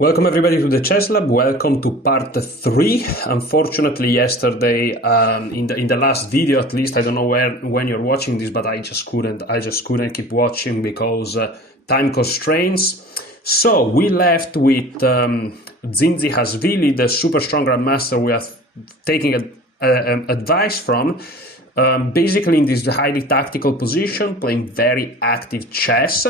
Welcome everybody to the Chess Lab. Welcome to part 3. Unfortunately, yesterday, in the last video, at least, I don't know when you're watching this, but I just couldn't keep watching because time constraints. So we left with Zinzihashvili, the super strong grandmaster we are taking advice from. Basically in this highly tactical position, playing very active chess.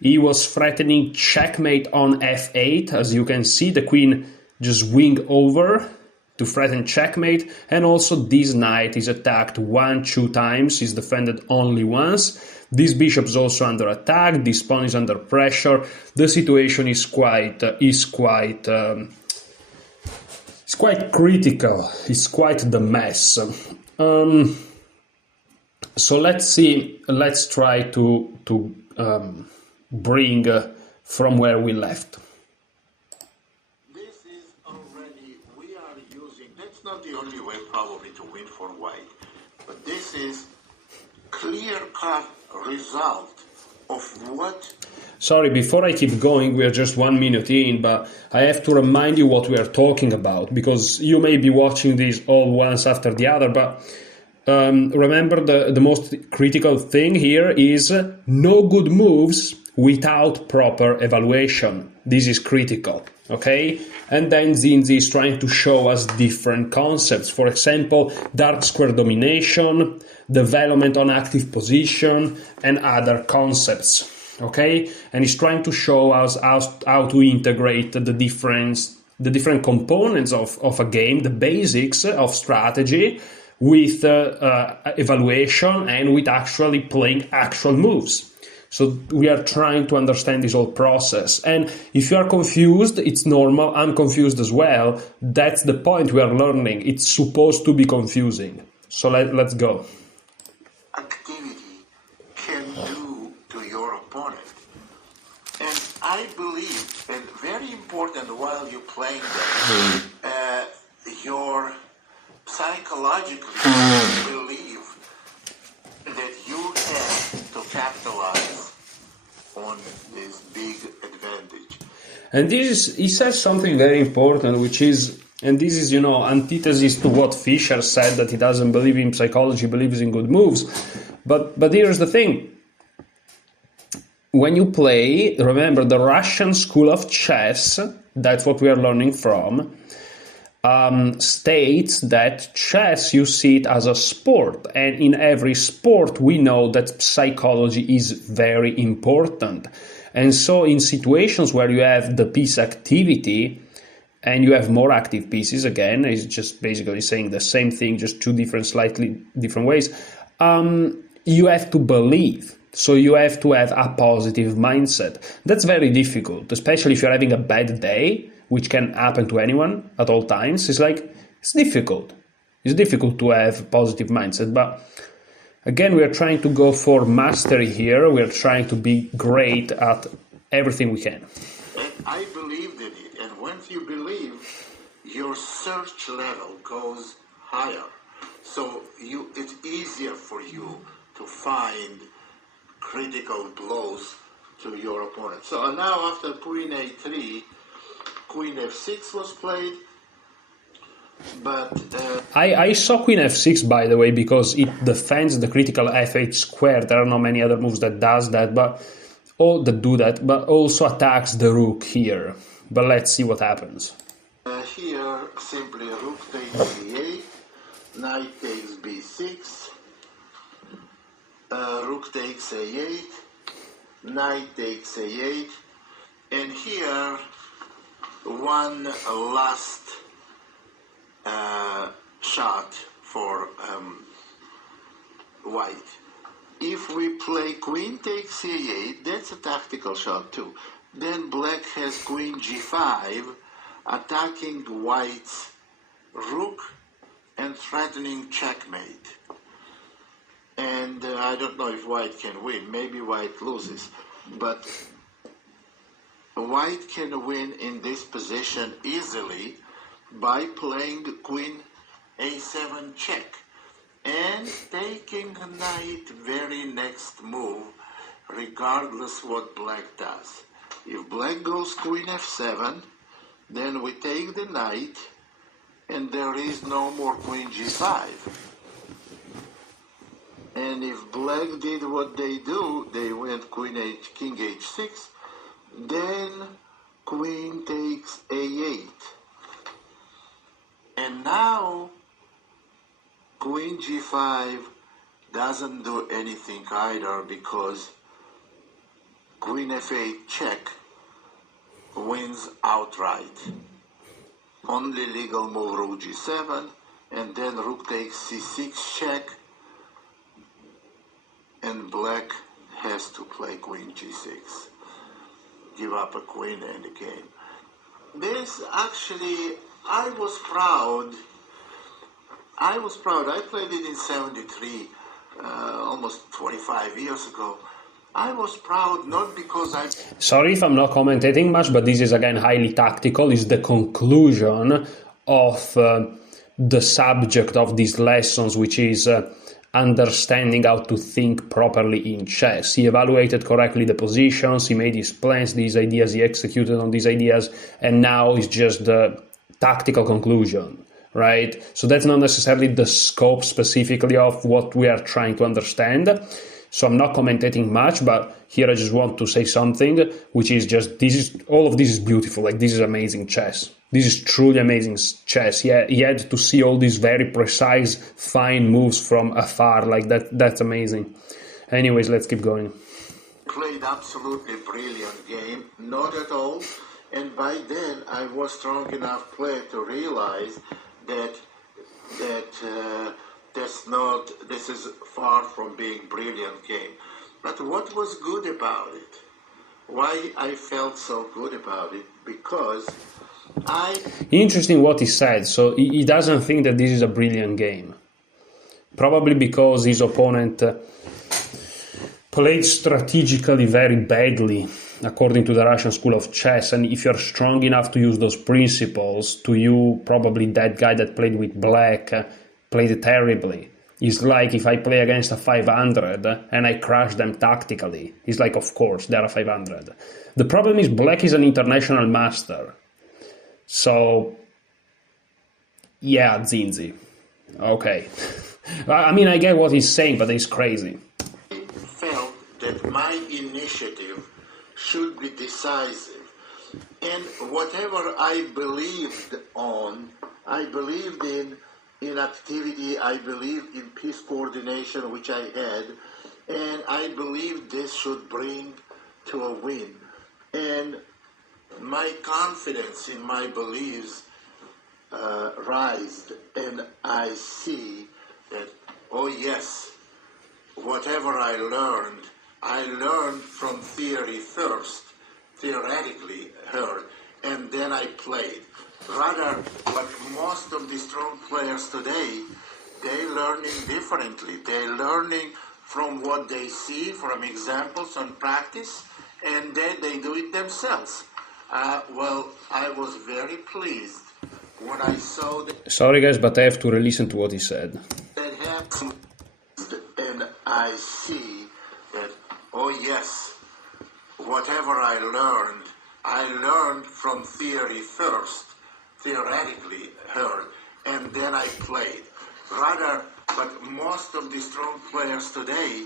He was threatening checkmate on f8. As you can see, the queen just winged over to threaten checkmate. And also this knight is attacked 1-2 times. He's defended only once. This bishop is also under attack. This pawn is under pressure. The situation is quite critical. It's quite the mess. So let's see. Let's try to bring from where we left. This is already, we are using, that's not the only way probably to win for white, but this is clear-cut result of what... Sorry, before I keep going, we are just 1 minute in, but I have to remind you what we are talking about, because you may be watching this all once after the other, but remember the most critical thing here is no good moves without proper evaluation. This is critical, okay? And then Zinzi is trying to show us different concepts. For example, dark square domination, development on active position, and other concepts, okay? And he's trying to show us how to integrate the different components of a game, the basics of strategy, with evaluation and with actually playing actual moves. So we are trying to understand this whole process. And if you are confused, it's normal. I'm confused as well. That's the point we are learning. It's supposed to be confusing. So let's go. Activity can do to your opponent. And I believe, and very important while you're playing that, you're psychologically believe that you have to capitalize on this big advantage. And he says something very important, which is, and this is, antithesis to what Fischer said, that he doesn't believe in psychology, believes in good moves. But here's the thing. When you play, remember the Russian school of chess, that's what we are learning from, states that chess, you see it as a sport, and in every sport we know that psychology is very important. And so in situations where you have the piece activity and you have more active pieces, again, it's just basically saying the same thing, just slightly different ways, you have to believe. So you have to have a positive mindset. That's very difficult, especially if you're having a bad day, which can happen to anyone at all times. It's difficult. It's difficult to have a positive mindset. But again, we are trying to go for mastery here. We are trying to be great at everything we can. And I believed in it. And once you believe, your search level goes higher. So it's easier for you to find critical blows to your opponent. So now after Queen A3, Queen F6 was played, but... I saw Queen F6, by the way, because it defends the critical F8 square. There are not many other moves that do that, but also attacks the rook here. But let's see what happens. Here, simply rook takes C8, knight takes B6, rook takes A8, knight takes A8, and here one last shot for white. If we play queen takes c8, that's a tactical shot too. Then black has queen g5, attacking white's rook and threatening checkmate. And I don't know if white can win. Maybe white loses. But white can win in this position easily by playing queen a7 check and taking knight very next move regardless what black does. If black goes queen f7, Then we take the knight, and there is no more queen g5. And if black did what they do, they went king h6, then queen takes a8. And now queen g5 doesn't do anything either, because queen f8 check wins outright. Only legal move rook g7, and then rook takes c6 check, and black has to play queen g6, give up a queen and a game. This actually, I was proud. I played it in 73, almost 25 years ago. I was proud not because I... Sorry if I'm not commentating much, but this is again highly tactical. It's the conclusion of the subject of these lessons, which is understanding how to think properly in chess. He evaluated correctly the positions, he made his plans, these ideas, he executed on these ideas, and now it's just the tactical conclusion, right? So that's not necessarily the scope specifically of what we are trying to understand. So I'm not commentating much, but here I just want to say something, which is just, all of this is beautiful. Like, this is amazing chess. This is truly amazing chess. Yeah, he had to see all these very precise, fine moves from afar. Like that. That's amazing. Anyways, let's keep going. Played absolutely brilliant game, not at all. And by then, I was strong enough player to realize that this is far from being brilliant game. But what was good about it? Why I felt so good about it? Because Interesting what he said. So he doesn't think that this is a brilliant game. Probably because his opponent played strategically very badly, according to the Russian school of chess. And if you're strong enough to use those principles, to you, probably that guy that played with black played terribly. It's like if I play against a 500 and I crush them tactically. It's like, of course, they're a 500. The problem is black is an international master. So, yeah, Zinzi. Okay. I mean, I get what he's saying, but it's crazy. I felt that my initiative should be decisive. And whatever I believed on, I believed in activity, I believed in piece coordination, which I had, and I believed this should bring to a win. And my confidence in my beliefs rised, and I see that, oh yes, whatever I learned from theory first, theoretically heard, and then I played. Rather, but most of the strong players today, they're learning differently. They're learning from what they see, from examples and practice, and then they do it themselves. Well, I was very pleased when I saw that. Sorry guys, but I have to re-listen to what he said. That happened, and I see that, oh yes, whatever I learned from theory first, theoretically heard, and then I played. Rather, but most of the strong players today,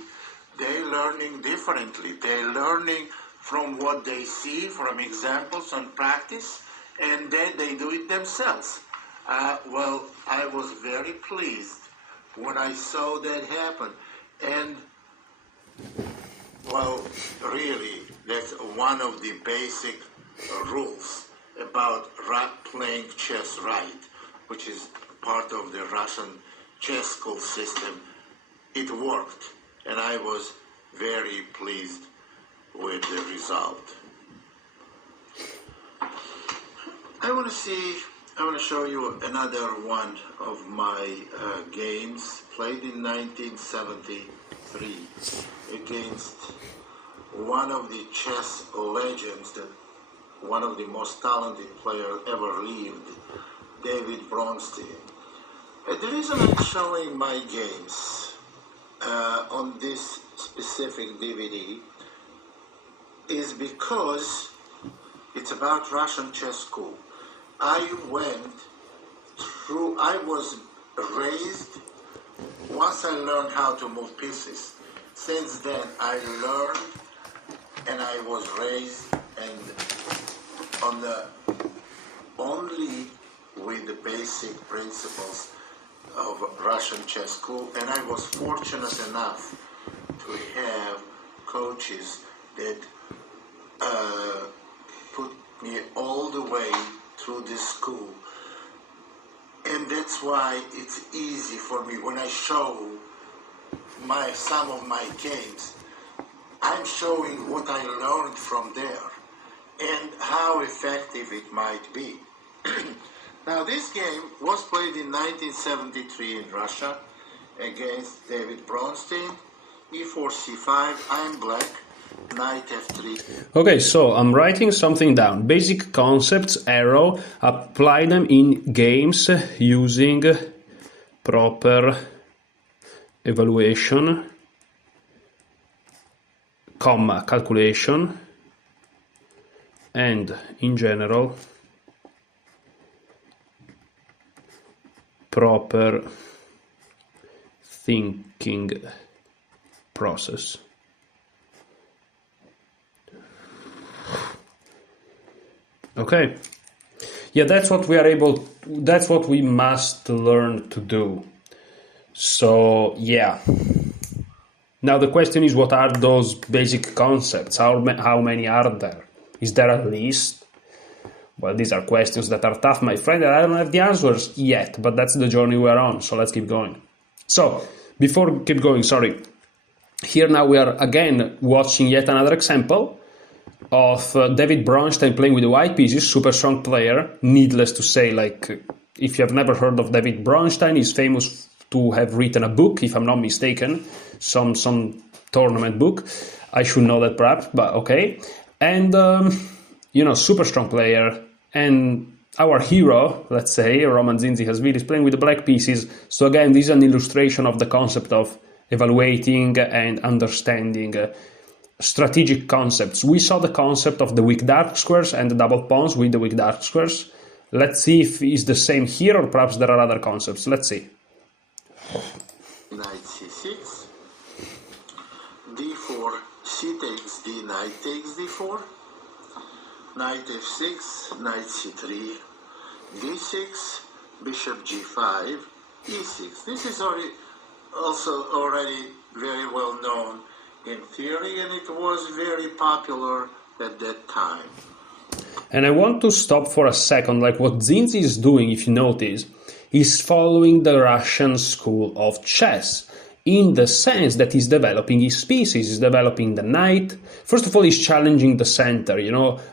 they're learning differently. They're learning from what they see, from examples and practice, and then they do it themselves. Well, I was very pleased when I saw that happen. And, well, really, that's one of the basic rules about playing chess right, which is part of the Russian chess school system. It worked, and I was very pleased with the result. I want to show you another one of my games played in 1973 against one of the chess legends, one of the most talented players ever lived, David Bronstein. The reason I'm showing my games on this specific DVD is because it's about Russian chess school. I went through, I was raised, once I learned how to move pieces, since then I learned and I was raised and on the only with the basic principles of Russian chess school, and I was fortunate enough to have coaches that put me all the way through this school. And that's why it's easy for me when I show some of my games. I'm showing what I learned from there and how effective it might be. Now, this game was played in 1973 in Russia against David Bronstein. E4, C5, I'm black, knight F3. Okay, so I'm writing something down. Basic concepts, arrow, apply them in games using proper evaluation, comma, calculation, and in general, proper thinking process. Okay. Yeah, that's what we must learn to do. So, yeah. Now the question is, what are those basic concepts? How many are there? Is there a list? Well, these are questions that are tough, my friend, and I don't have the answers yet, but that's the journey we're on, so let's keep going. So, before we keep going, here now we are again watching yet another example of David Bronstein playing with the white pieces, super strong player. Needless to say, if you have never heard of David Bronstein, he's famous to have written a book, if I'm not mistaken, some tournament book. I should know that perhaps, but okay. And, super strong player. And our hero, let's say, Roman Zinzi-Khashvili, is playing with the black pieces. So again, this is an illustration of the concept of evaluating and understanding strategic concepts. We saw the concept of the weak dark squares and the double pawns with the weak dark squares. Let's see if it's the same here or perhaps there are other concepts. Let's see. Knight c6, d4, c takes d, knight takes d4, knight f6, knight c3, d6, bishop g5, e6. This is already very well known in theory, and it was very popular at that time. And I want to stop for a second. What Zinzi is doing, if you notice, is following the Russian school of chess, in the sense that he's developing his pieces, he's developing the knight. First of all, he's challenging the center.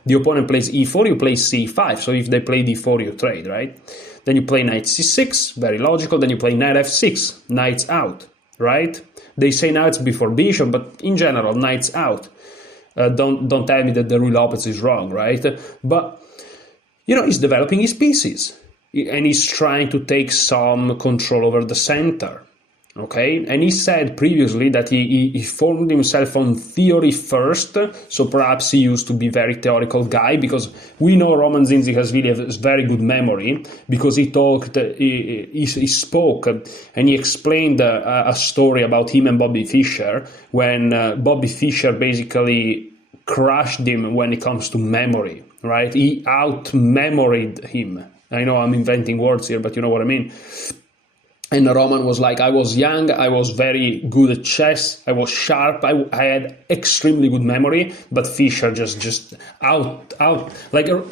The opponent plays e4, you play c5. So if they play d4, you trade, right? Then you play knight c6, very logical. Then you play knight f6, knight's out, right? They say knights before bishop, but in general, knight's out. Don't tell me that the Ruy Lopez is wrong, right? But, he's developing his pieces. And he's trying to take some control over the center. Okay, and he said previously that he formed himself on theory first, so perhaps he used to be a very theoretical guy, because we know Roman Zinzi-Khashvili has very good memory, because he spoke and he explained a story about him and Bobby Fischer, when Bobby Fischer basically crushed him when it comes to memory, right? He out-memoried him. I know I'm inventing words here, but you know what I mean. And Roman was like, I was young, I was very good at chess, I was sharp, I had extremely good memory, but Fischer just out.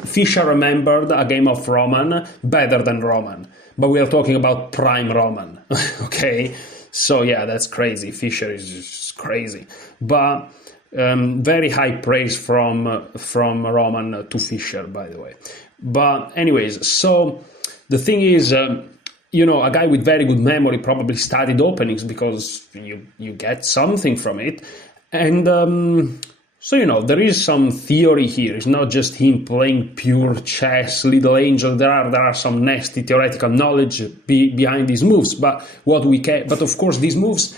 Fischer remembered a game of Roman better than Roman. But we are talking about prime Roman, okay? So yeah, that's crazy. Fischer is just crazy. But very high praise from Roman to Fischer, by the way. But anyways, so the thing is, a guy with very good memory probably studied openings because you get something from it. And So, there is some theory here. It's not just him playing pure chess, little angel. There are some nasty theoretical knowledge behind these moves. But of course, these moves,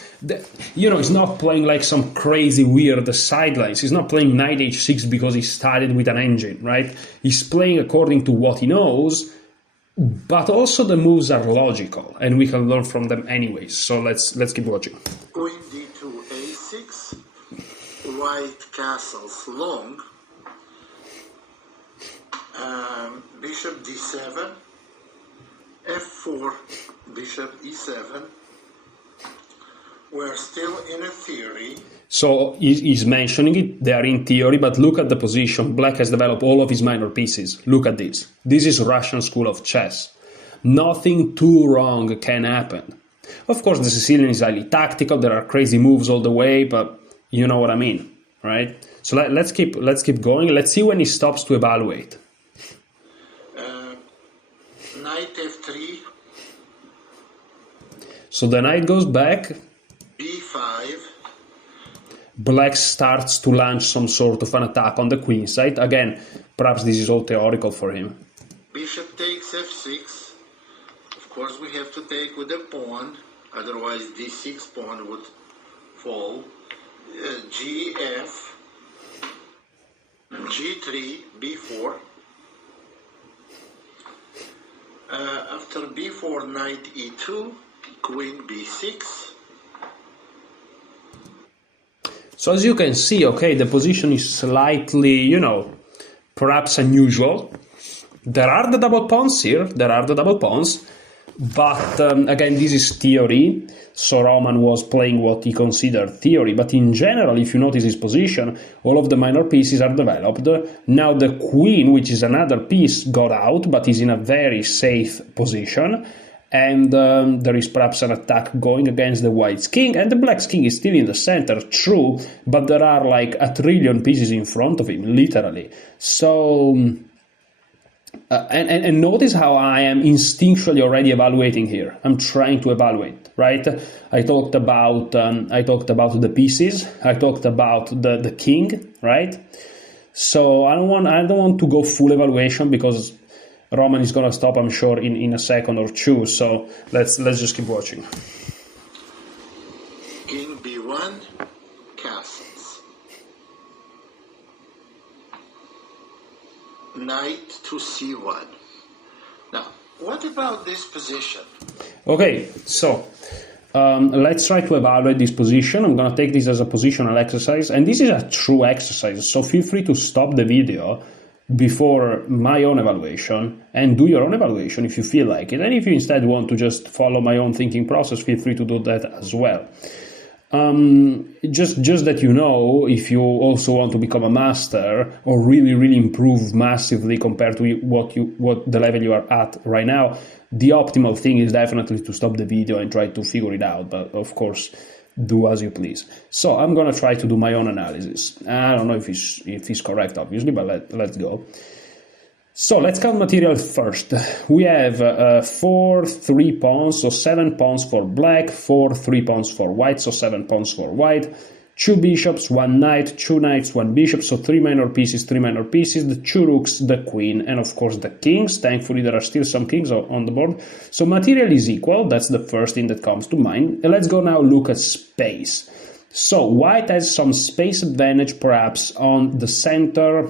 he's not playing like some crazy weird sidelines. He's not playing knight h6 because he started with an engine, right? He's playing according to what he knows. But also the moves are logical, and we can learn from them anyways. So let's keep watching. Queen d2, a6. White castles long, bishop d7, f4, bishop e7. We're still in a theory. So he's mentioning it, they are in theory, but look at the position. Black has developed all of his minor pieces. Look at this. This is Russian school of chess. Nothing too wrong can happen. Of course, the Sicilian is highly tactical. There are crazy moves all the way, but you know what I mean, right? So let's keep going. Let's see when he stops to evaluate. Knight f3. So the knight goes back. b5. Black starts to launch some sort of an attack on the queen side. Again, perhaps this is all theoretical for him. Bishop takes f6. Of course, we have to take with the pawn. Otherwise, d6 pawn would fall. Gf, g3, b4. After b4, knight e2, queen b6. So as you can see, okay, the position is slightly, perhaps unusual. There are the double pawns here, but again, this is theory. So Roman was playing what he considered theory, but in general, if you notice his position, all of the minor pieces are developed. Now the queen, which is another piece, got out, but is in a very safe position. And there is perhaps an attack going against the white's king, and the black's king is still in the center, true, but there are like a trillion pieces in front of him, literally. So, and notice how I am instinctually already evaluating here. I'm trying to evaluate, right? I talked about the pieces. I talked about the king, right? So I don't want to go full evaluation because Roman is going to stop, I'm sure, in a second or two. So let's just keep watching. King b1, castles. Knight to c1. Now, what about this position? Okay, so let's try to evaluate this position. I'm going to take this as a positional exercise, and this is a true exercise. So feel free to stop the video before my own evaluation and do your own evaluation if you feel like it. And if you instead want to just follow my own thinking process, feel free to do that as well. Just that you know, if you also want to become a master or really, really improve massively compared to what the level you are at right now, the optimal thing is definitely to stop the video and try to figure it out. But of course, do as you please. So I'm gonna try to do my own analysis. I don't know if it's correct, obviously, but let's go. So let's count material first. We have 4 3 pawns, so 7 pawns for black, 4 3 pawns for white, so 7 pawns for white, 2 bishops, 1 knight, 2 knights, 1 bishop, so 3 minor pieces, the 2 rooks, the queen, and of course the kings. Thankfully, there are still some kings on the board. So material is equal, that's the first thing that comes to mind. And let's go now look at space. So white has some space advantage perhaps on the center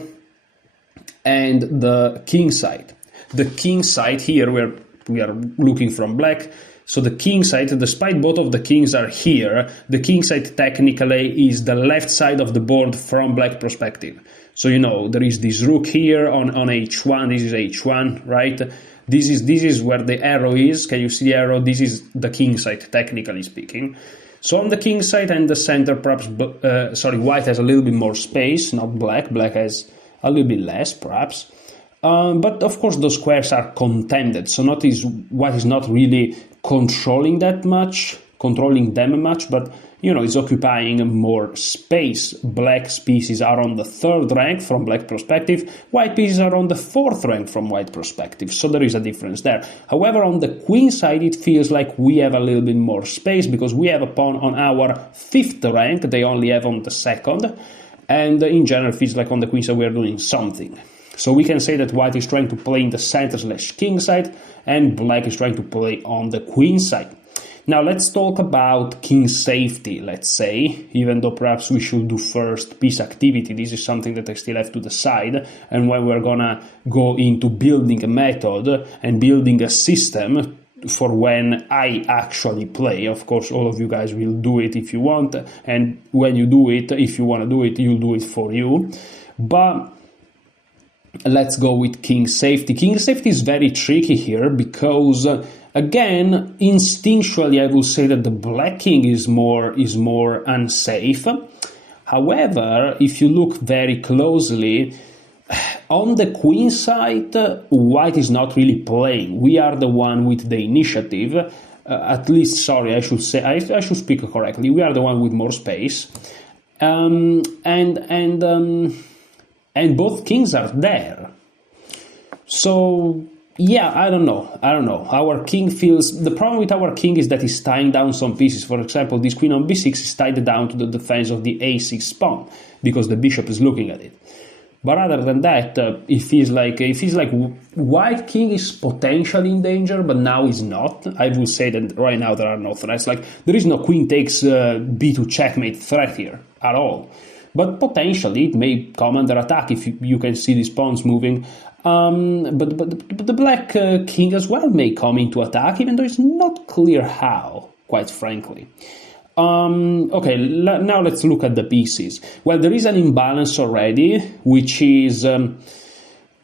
and the king side. The king side here, where we are looking from black, so the king side, despite both of the kings are here, the king side technically is the left side of the board from black perspective. So there is this rook here on h1, this is h1, right? This is where the arrow is. Can you see the arrow? This is the king side, technically speaking. So on the king side and the center, perhaps, white has a little bit more space, not black. Black has a little bit less, perhaps. But of course, those squares are contended. So white is not really controlling them much, but it's occupying more space. Black's pieces are on the 3rd rank from black perspective. White pieces are on the 4th rank from white perspective. So there is a difference there. However, on the queen side, it feels like we have a little bit more space because we have a pawn on our 5th rank. They only have on the 2nd. and in general feels like on the queen side we are doing something. So we can say that white is trying to play in the center/king side, and black is trying to play on the queen side. Now let's talk about king safety, let's say, even though perhaps we should do first piece activity. This is something that I still have to decide, and when we're gonna go into building a method and building a system for when I actually play. Of course, all of you guys will do it if you want, and when you do it, if you want to do it, you'll do it for you. But let's go with king safety. King safety is very tricky here because, again, instinctually, I will say that the black king is more unsafe. However, if you look very closely, on the queen side, white is not really playing. We are the one with the initiative. At least, sorry, I should say, I should speak correctly. We are the one with more space, and both kings are there. So yeah, I don't know. Our king feels, the problem with our king is that he's tying down some pieces. For example, this queen on b6 is tied down to the defense of the a6 pawn because the bishop is looking at it. But other than that, it feels like white king is potentially in danger, but now is not. I will say that right now there are no threats. Like, there is no queen takes b2 checkmate threat here at all. But potentially it may come under attack if you can see these pawns moving. But the black king as well may come into attack, even though it's not clear how, quite frankly. Okay, now let's look at the pieces. Well, there is an imbalance already, which is,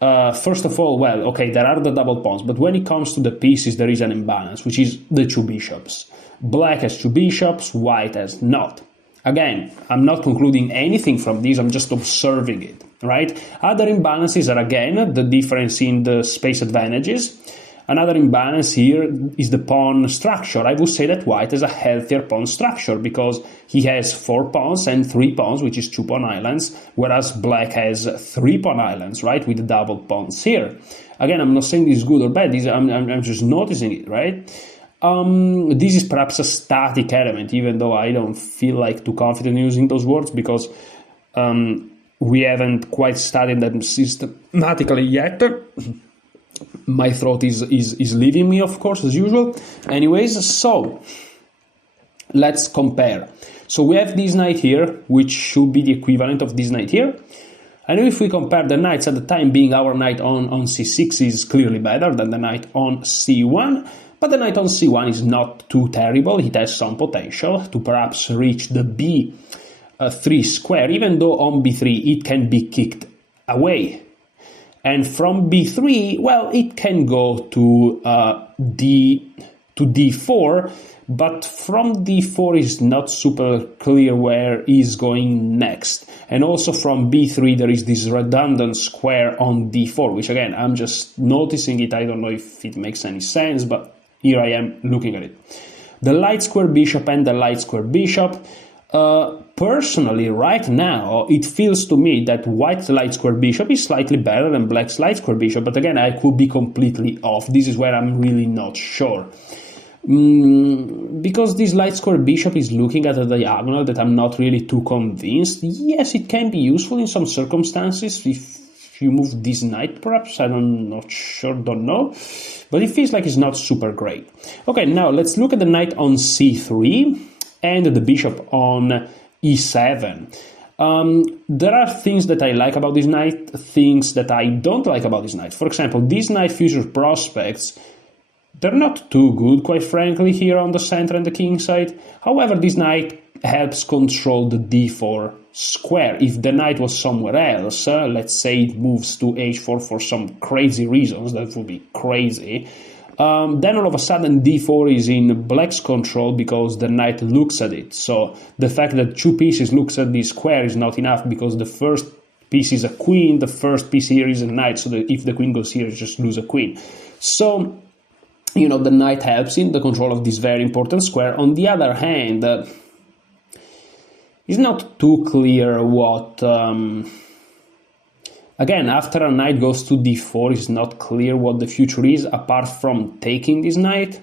first of all, well, okay, there are the double pawns, but when it comes to the pieces, there is an imbalance, which is the two bishops. Black has two bishops, white has not. Again, I'm not concluding anything from this, I'm just observing it, right? Other imbalances are, again, the difference in the space advantages. Another imbalance here is the pawn structure. I would say that white has a healthier pawn structure because he has 4 pawns and 3 pawns, which is 2 pawn islands, whereas black has 3 pawn islands, right, with the double pawns here. Again, I'm not saying this is good or bad, I'm just noticing it, right? This is perhaps a static element, even though I don't feel like too confident using those words because we haven't quite studied them systematically yet. My throat is leaving me, of course, as usual. Anyways, so let's compare. So we have this knight here, which should be the equivalent of this knight here. And if we compare the knights at the time being, our knight on c6 is clearly better than the knight on c1. But the knight on c1 is not too terrible. It has some potential to perhaps reach the b3 square, even though on b3 it can be kicked away. And from b3, well, it can go to d4, but from d4 is not super clear where is going next. And also from b3 there is this redundant square on d4, which again, I'm just noticing it. I don't know if it makes any sense, but here I am looking at it. The light square bishop and the light square bishop. Personally, right now, it feels to me that white's light square bishop is slightly better than black's light square bishop, but again, I could be completely off. This is where I'm really not sure. Because this light square bishop is looking at a diagonal that I'm not really too convinced. Yes, it can be useful in some circumstances if you move this knight, perhaps. I'm not sure, don't know. But it feels like it's not super great. Okay, now let's look at the knight on c3 and the bishop on e7. There are things that I like about this knight, things that I don't like about this knight. For example, this knight future prospects, they're not too good, quite frankly, here on the center and the king side. However, this knight helps control the d4 square. If the knight was somewhere else, let's say it moves to h4 for some crazy reasons, that would be crazy, then all of a sudden d4 is in black's control because the knight looks at it. So the fact that 2 pieces looks at this square is not enough because the first piece is a queen, the first piece here is a knight, so that if the queen goes here, you just lose a queen. So, you know, the knight helps in the control of this very important square. On the other hand, it's not too clear what... Again, after a knight goes to d4, it's not clear what the future is, apart from taking this knight.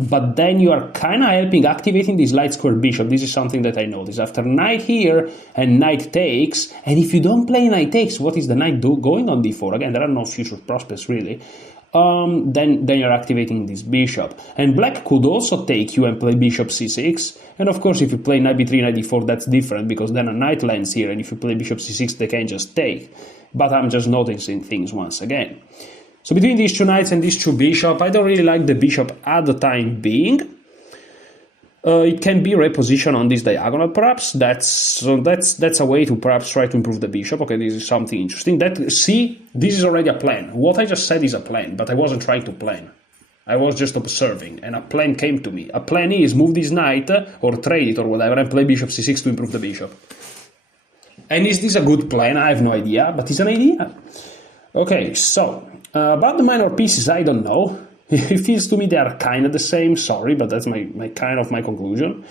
but then you are kind of helping activating this light square bishop. This is something that I noticed. After knight here and knight takes, and if you don't play knight takes, what is the knight going on d4? Again, there are no future prospects really. Then you're activating this bishop. And black could also take you and play bishop c6. And of course, if you play knight b3, knight d4, that's different, because then a knight lands here, and if you play bishop c6, they can just take. But I'm just noticing things once again. So between these two knights and these two bishops, I don't really like the bishop at the time being. It can be repositioned on this diagonal, perhaps. That's a way to perhaps try to improve the bishop. Okay, this is something interesting. See, this is already a plan. What I just said is a plan, but I wasn't trying to plan. I was just observing, and a plan came to me. A plan is move this knight, or trade it, or whatever, and play bishop c6 to improve the bishop. And is this a good plan? I have no idea, but it's an idea. Okay, so, about the minor pieces, I don't know. It feels to me they are kind of the same, sorry, but that's my conclusion.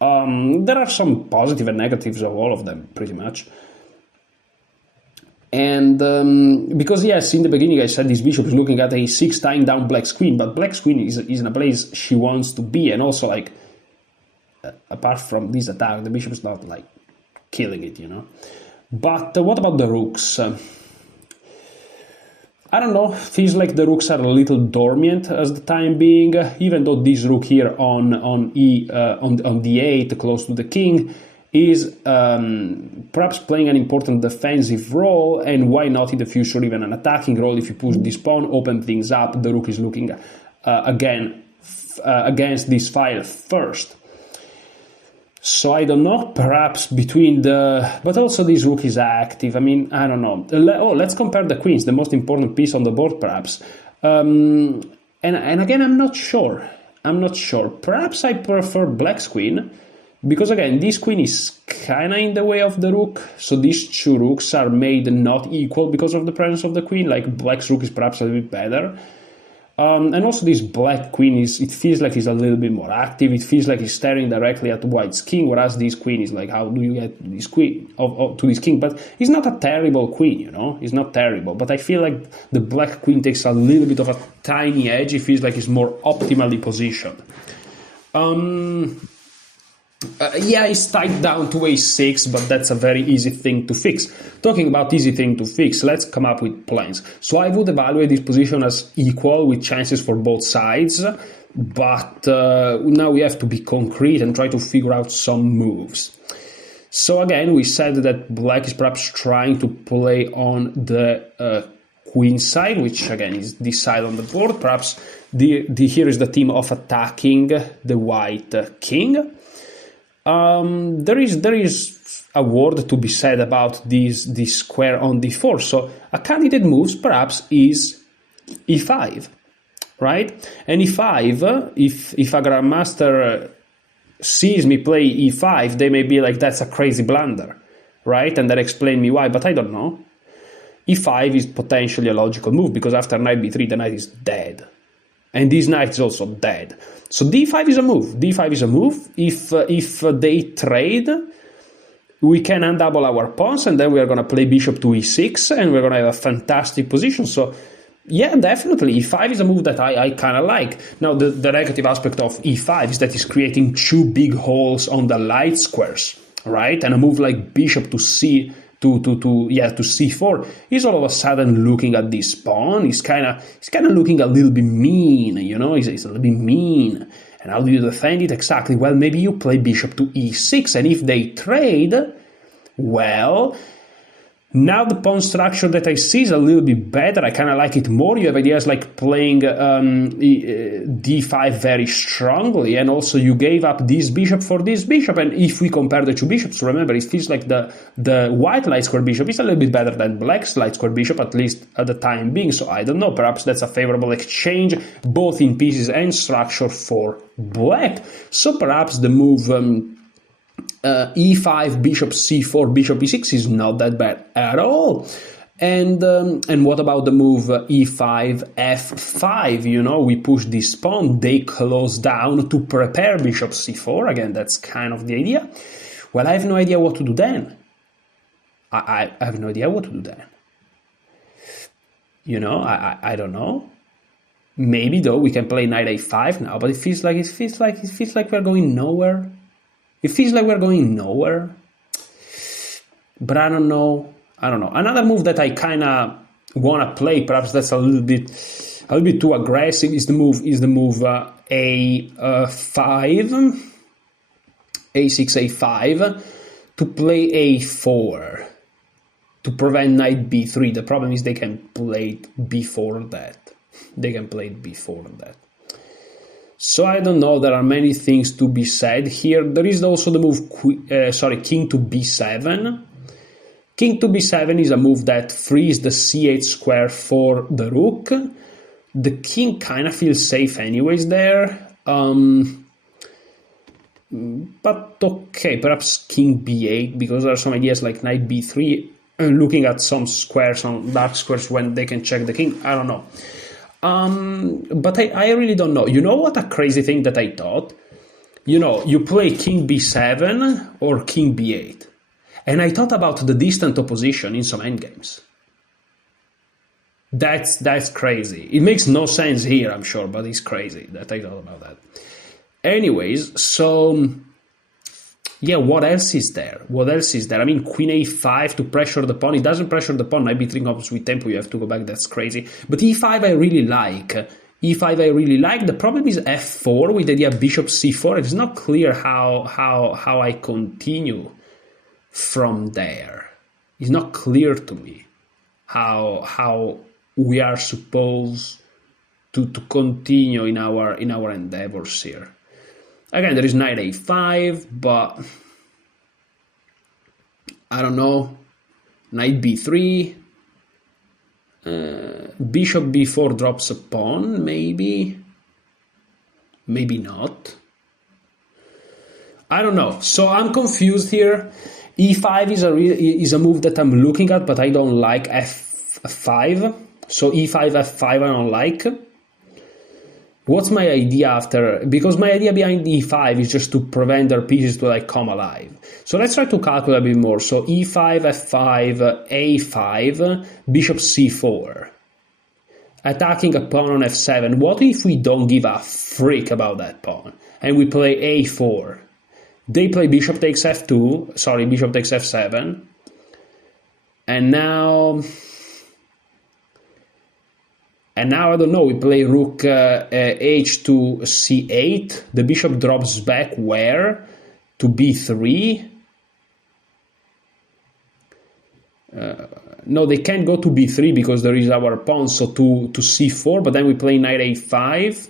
There are some positive and negatives of all of them, pretty much. And because, yes, in the beginning I said this bishop is looking at a6 tying down black's queen, but black's queen is in a place she wants to be, and also, like, apart from this attack, the bishop is not, like, killing it, you know. But what about the rooks? I don't know, feels like the rooks are a little dormant as the time being, even though this rook here on d8 close to the king is perhaps playing an important defensive role, and why not in the future even an attacking role. If you push this pawn, open things up, the rook is looking again against this file first. So I don't know, perhaps between but also this rook is active. I mean, I don't know. Let's compare the queens, the most important piece on the board, perhaps. And again, I'm not sure. Perhaps I prefer black's queen, because again, this queen is kind of in the way of the rook. So these two rooks are made not equal because of the presence of the queen. Like, black's rook is perhaps a little bit better. And also this black queen it feels like he's a little bit more active. It feels like he's staring directly at white's king, whereas this queen is like, how do you get this queen to this king? But it's not a terrible queen, you know? It's not terrible. But I feel like the black queen takes a little bit of a tiny edge. It feels like it's more optimally positioned. Yeah, it's tied down to a6, but that's a very easy thing to fix. Talking about easy thing to fix, let's come up with plans. So I would evaluate this position as equal, with chances for both sides, but now we have to be concrete and try to figure out some moves. So again, we said that black is perhaps trying to play on the queen side, which again is this side on the board. Perhaps here is the theme of attacking the white king. There is a word to be said about this square on d4. So a candidate moves perhaps is e5, right? And e5, if a grandmaster sees me play e5, they may be like, that's a crazy blunder, right? And then explain me why, but I don't know. e5 is potentially a logical move, because after knight b3, the knight is dead. And this knight is also dead. So d5 is a move. d5 is a move. If they trade, we can undouble our pawns, and then we are going to play bishop to e6, and we're going to have a fantastic position. So yeah, definitely, e5 is a move that I kind of like. Now, the negative aspect of e5 is that it's creating two big holes on the light squares, right? And a move like bishop to c4 is all of a sudden looking at this pawn. He's kind of looking a little bit mean, you know. He's a little bit mean. And how do you defend it exactly? Well, maybe you play bishop to e6, and if they trade, well, now the pawn structure that I see is a little bit better. I kind of like it more. You have ideas like playing d5 very strongly, and also you gave up this bishop for this bishop. And if we compare the two bishops, remember, it feels like the white light square bishop is a little bit better than black's light square bishop, at least at the time being. So I don't know, perhaps that's a favorable exchange, both in pieces and structure for black. So perhaps the move e5, bishop c4, bishop e6 is not that bad at all. And what about the move e5, f5? You know, we push this pawn, they close down to prepare bishop c4. Again, that's kind of the idea. Well, I have no idea what to do then. I have no idea what to do then. You know, I don't know. Maybe though we can play knight a5 now, but it feels like we're going nowhere. It feels like we're going nowhere. But I don't know. Another move that I kind of want to play, perhaps that's a little bit too aggressive, is the move a5, a6, a5 to play a4 to prevent knight b3. The problem is they can play it before that. So I don't know. There are many things to be said here. There is also the move king to b7. King to b7 is a move that frees the c8 square for the rook. The king kind of feels safe anyways there. But okay, perhaps king b8, because there are some ideas like knight b3, looking at some squares, some dark squares when they can check the king. I don't know. But I really don't know. You know what a crazy thing that I thought? You play king b7 or king b8. And I thought about the distant opposition in some endgames. That's crazy. It makes no sense here, I'm sure, but it's crazy that I thought about that. Anyways, so yeah, what else is there? I mean, queen a5 to pressure the pawn. It doesn't pressure the pawn. Knight b3 comes with tempo. You have to go back. That's crazy. But e5 I really like. The problem is f4 with the idea of bishop c4. It is not clear how I continue from there. It's not clear to me how we are supposed to continue in our endeavors here. Again, there is knight a5, but I don't know. Knight b3, bishop b4 drops a pawn, maybe not. I don't know. So I'm confused here. e5 is a move that I'm looking at, but I don't like. f5. So e5, f5 I don't like. What's my idea after? Because my idea behind e5 is just to prevent their pieces to come alive. So let's try to calculate a bit more. So e5, f5, a5, bishop c4. Attacking a pawn on f7. What if we don't give a freak about that pawn and we play a4? They play bishop takes f2. Bishop takes f7. And now I don't know, we play rook h to c8. The bishop drops back where? To b3. No, they can't go to b3 because there is our pawn, so to c4, but then we play knight a5.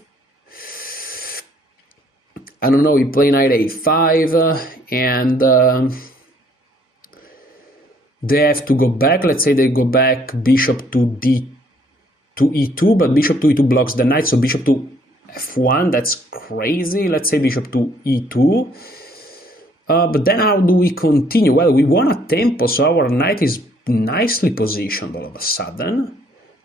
I don't know, we play knight a5, and they have to go back. Let's say they go back bishop to e2, but bishop to e2 blocks the knight, so bishop to f1, that's crazy. Let's say bishop to e2. But then how do we continue? Well, we want a tempo, so our knight is nicely positioned all of a sudden.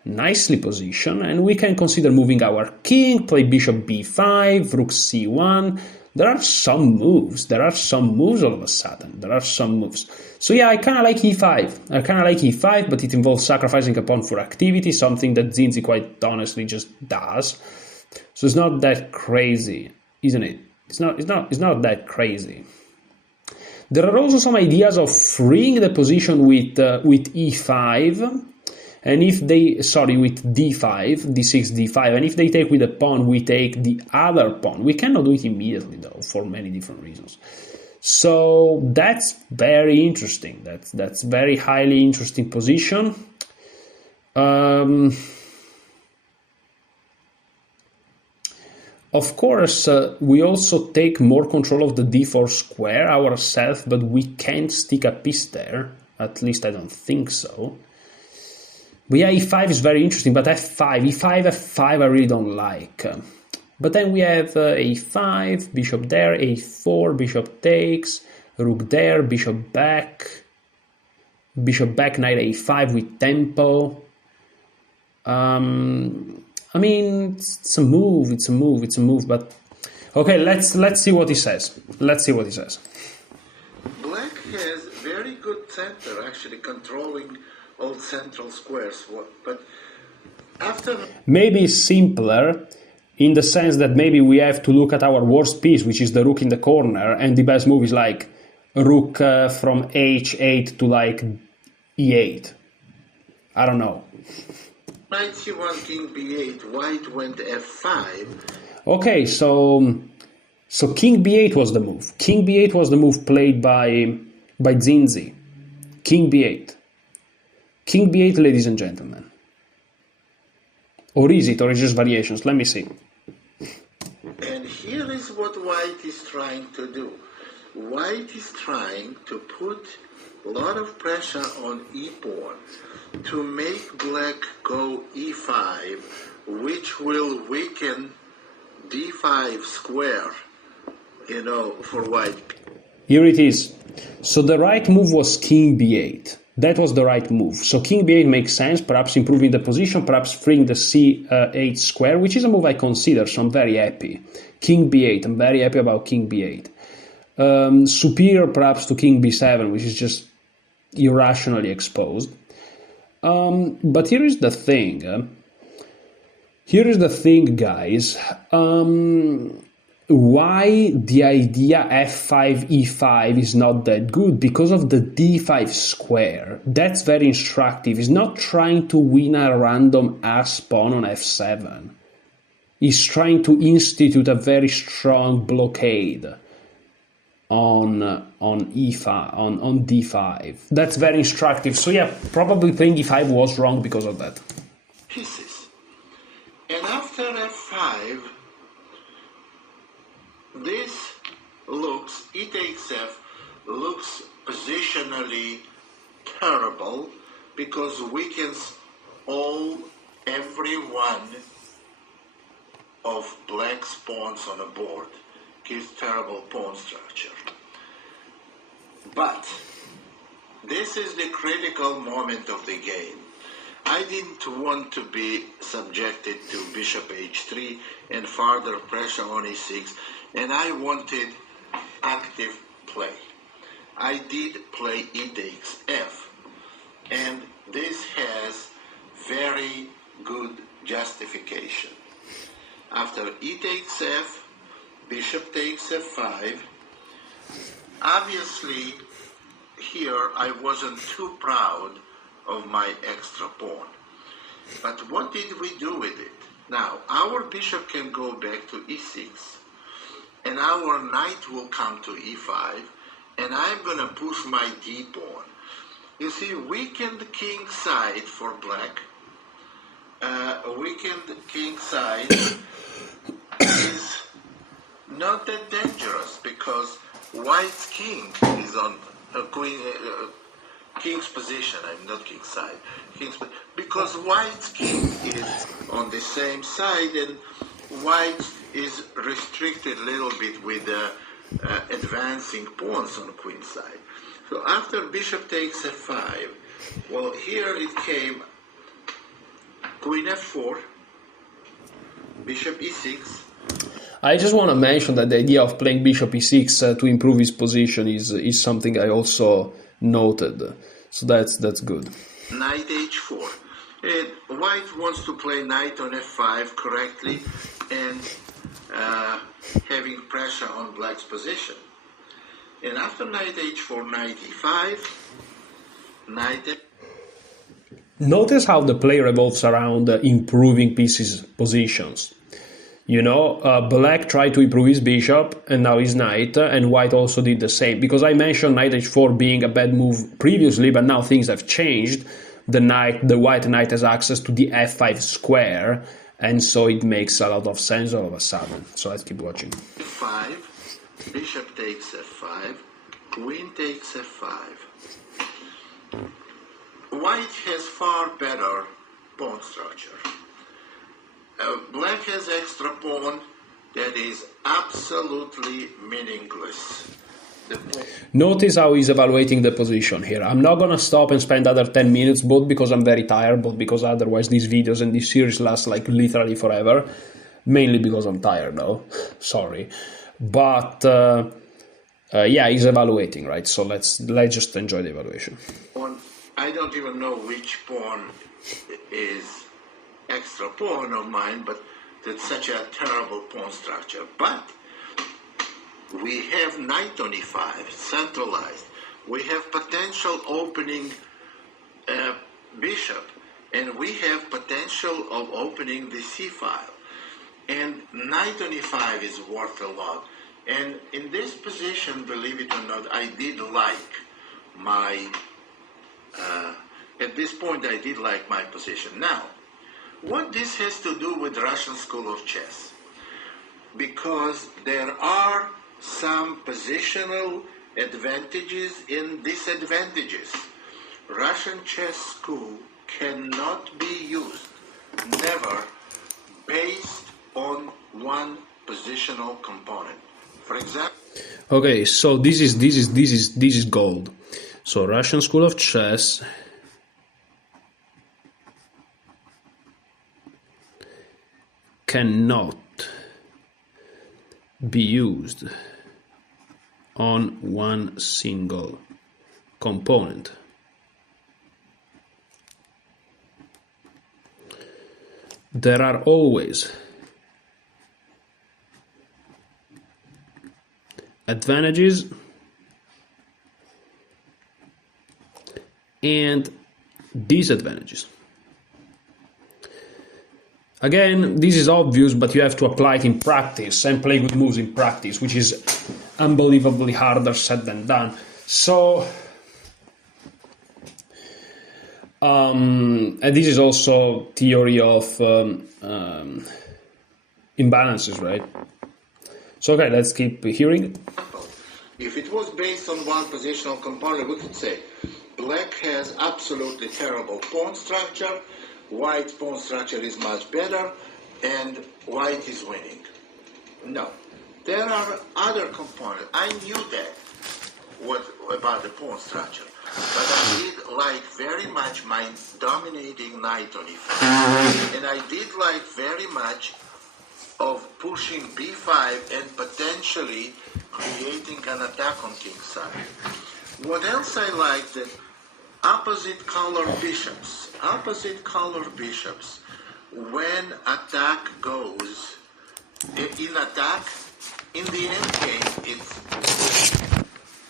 And we can consider moving our king, play bishop b5, rook c1. There are some moves all of a sudden. So yeah, I kind of like e5. But it involves sacrificing a pawn for activity, something that Zinzi quite honestly just does. So it's not that crazy, isn't it? It's not that crazy. There are also some ideas of freeing the position with e5. And if they, with d5, d6, d5, and if they take with a pawn, we take the other pawn. We cannot do it immediately, though, for many different reasons. So that's very interesting. That's very highly interesting position. Of course, we also take more control of the d4 square ourselves, but we can't stick a piece there. At least I don't think so. But yeah, e5 is very interesting, but f5 I really don't like. But then we have a5, bishop there, a4, bishop takes, rook there, bishop back, knight a5 with tempo. I mean, it's a move, but okay, let's see what he says. Black has very good center, actually controlling all central squares, but After Maybe simpler in the sense that maybe we have to look at our worst piece, which is the rook in the corner, and the best move is like rook from h8 to like e8. I don't know. knight c1, king b8, white went f5. Okay, so king b8 was the move. King b8 was the move played by Zinzi. King b8. King b8, ladies and gentlemen. Or is it, or is just variations? Let me see. And here is what white is trying to do. White is trying to put a lot of pressure on e-pawn to make black go e5, which will weaken d5 square, for white. Here it is. So the right move was king b8. That was the right move. So king b8 makes sense, perhaps improving the position, perhaps freeing the c8 square, which is a move I consider, so I'm very happy. King b8, I'm very happy about king b8. Superior perhaps to king b7, which is just irrationally exposed. But here is the thing. Guys. Why the idea f5 e5 is not that good? Because of the d5 square. That's very instructive. He's not trying to win a random ass pawn on f7. He's trying to institute a very strong blockade on e5, on d5. That's very instructive. So yeah, probably playing e5 was wrong because of that. Pieces. And after f5, this looks, e takes f, looks positionally terrible because weakens every one of black's pawns on a board. Gives terrible pawn structure. But this is the critical moment of the game. I didn't want to be subjected to bishop h3 and further pressure on e6, and I wanted active play. I did play e takes f, and this has very good justification. After e takes f, bishop takes f5. Obviously, here I wasn't too proud of my extra pawn. But what did we do with it? Now, our bishop can go back to e6, and our knight will come to e5, and I'm going to push my d pawn. You see, weakened king side for black. Weakened king side is not that dangerous because white's king is on king's position. I'm not king's side. Because white's king is on the same side, and white is restricted a little bit with advancing pawns on queen side. So after bishop takes f5, well, here it came queen f4, bishop e6. I just want to mention that the idea of playing bishop e6 to improve his position is something I also noted. So that's good. Knight h4. And white wants to play knight on f5 correctly and having pressure on black's position. And after knight h4, knight e5, knight f. Notice how the play revolves around improving pieces' positions. Black tried to improve his bishop and now his knight, and white also did the same. Because I mentioned knight h4 being a bad move previously, but now things have changed. The white knight has access to the f5 square, and so it makes a lot of sense all of a sudden. So let's keep watching. f5, bishop takes f5, queen takes f5. White has far better pawn structure. Black has extra pawn that is absolutely meaningless. Notice how he's evaluating the position here. I'm not going to stop and spend other 10 minutes, both because I'm very tired, both because otherwise these videos and this series last like literally forever. Mainly because I'm tired though. Sorry. But yeah, he's evaluating, right? So let's just enjoy the evaluation. I don't even know which pawn is extra pawn of mine, but that's such a terrible pawn structure. But we have knight on e5, centralized. We have potential opening bishop, and we have potential of opening the c file. And knight on e5 is worth a lot. And in this position, believe it or not, I did like my, at this point, I did like my position. Now, what this has to do with Russian School of Chess? Because there are some positional advantages and disadvantages. Russian chess school cannot be used, never, based on one positional component. For example, Okay, so this is gold. So Russian School of Chess cannot be used on one single component. There are always advantages and disadvantages. Again, this is obvious, but you have to apply it in practice and play good moves in practice, which is unbelievably harder said than done. So, and this is also theory of imbalances, right? So, okay, let's keep hearing. if it was based on one positional component, we could say black has absolutely terrible pawn structure, white pawn structure is much better, and white is winning. No. There are other components. I knew that about the pawn structure, but I did like very much my dominating knight on e5, and I did like very much of pushing b5 and potentially creating an attack on king's side. What else I liked that opposite color bishops, when attack goes, in attack, in the end game, it's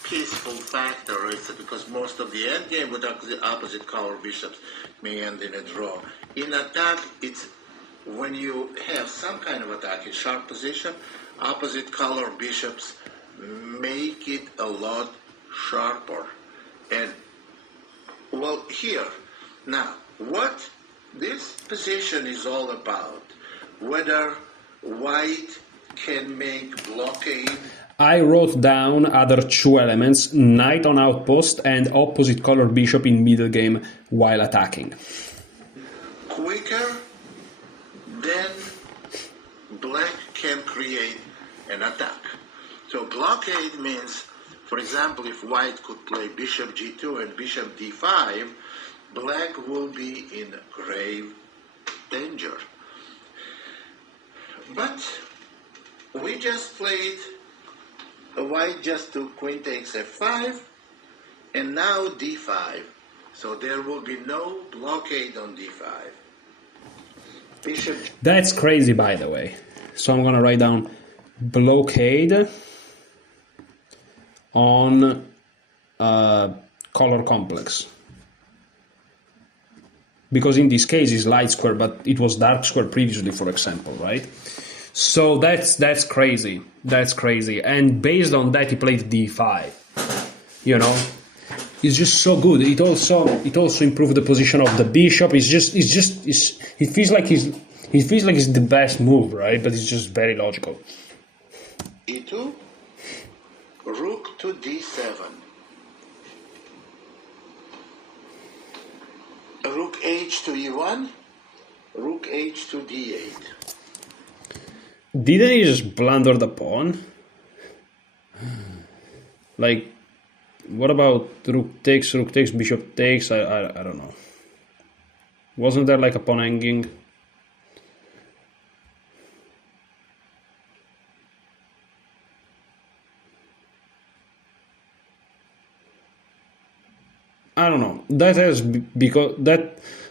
peaceful factor, because most of the end game with opposite color bishops may end in a draw. In attack, it's when you have some kind of attack in sharp position, opposite color bishops make it a lot sharper. And well, here, now, what this position is all about, whether white can make blockade. I wrote down other two elements, knight on outpost and opposite color bishop in middle game while attacking. Quicker than black can create an attack. So blockade means, for example, if white could play bishop g2 and bishop d5, black will be in grave danger. But we just played white just took queen takes f5, and now d5. So there will be no blockade on d5. Bishop. That's crazy, by the way. So I'm gonna write down blockade on color complex. Because in this case it's light square, but it was dark square previously, for example, right? So that's crazy. That's crazy. And based on that, he played d5. You know, it's just so good. It also improved the position of the bishop. It feels like it's the best move, right? But it's just very logical. e2, rook to d7, rook h to e1, rook h to d8. Didn't he just blunder the pawn? Like, what about rook takes, bishop takes? I don't know. Wasn't there like a pawn hanging? I don't know. That has because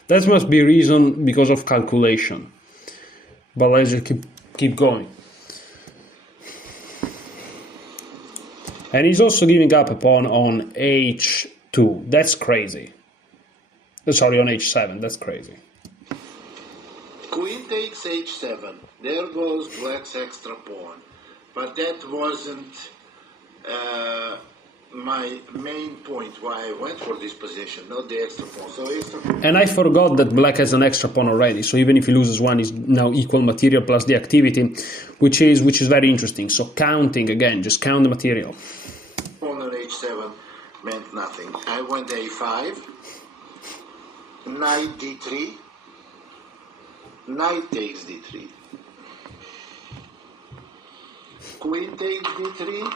That must be reason because of calculation. But let's just keep going. And he's also giving up a pawn on h2. That's crazy. Sorry, on h7. That's crazy. Queen takes h7. There goes black's extra pawn. But that wasn't my main point why I went for this position, not the extra pawn. So extra pawn. And I forgot that black has an extra pawn already. So even if he loses one, he's now equal material plus the activity, which is very interesting. So counting again, just count the material. Pawn on h7 meant nothing. I went a5, knight d3, knight takes d3, queen takes d3,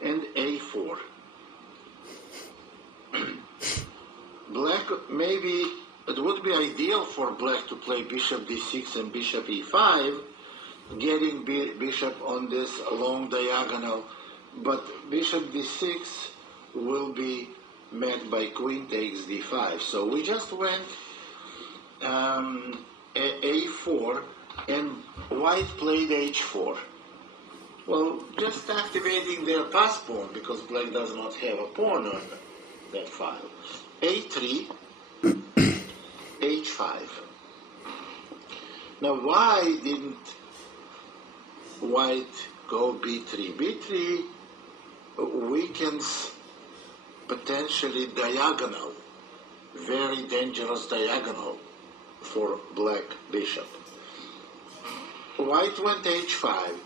and a4. Black, maybe it would be ideal for black to play bishop d6 and bishop e5, getting bishop on this long diagonal, but bishop d6 will be met by queen takes d5. So we just went a4 and white played h4. Well, just activating their pass pawn because black does not have a pawn on that file. a3, h5. Now why didn't white go b3? b3 weakens potentially diagonal, very dangerous diagonal for black bishop. White went h5.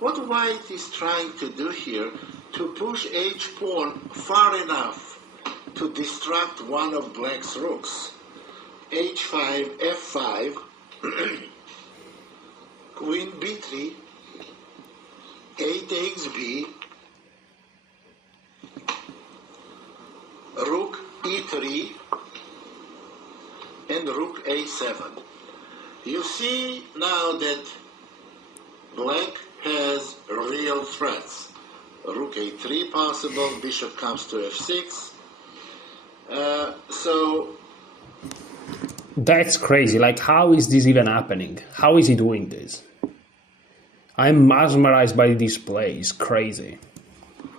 What white is trying to do here to push h-pawn far enough to distract one of black's rooks. h5, f5, queen b3, a takes b, rook e3, and rook a7. You see now that black has real threats. Rook a3 possible, bishop comes to f6. So that's crazy. Like, how is this even happening? How is he doing this? I'm mesmerized by this play. It's crazy.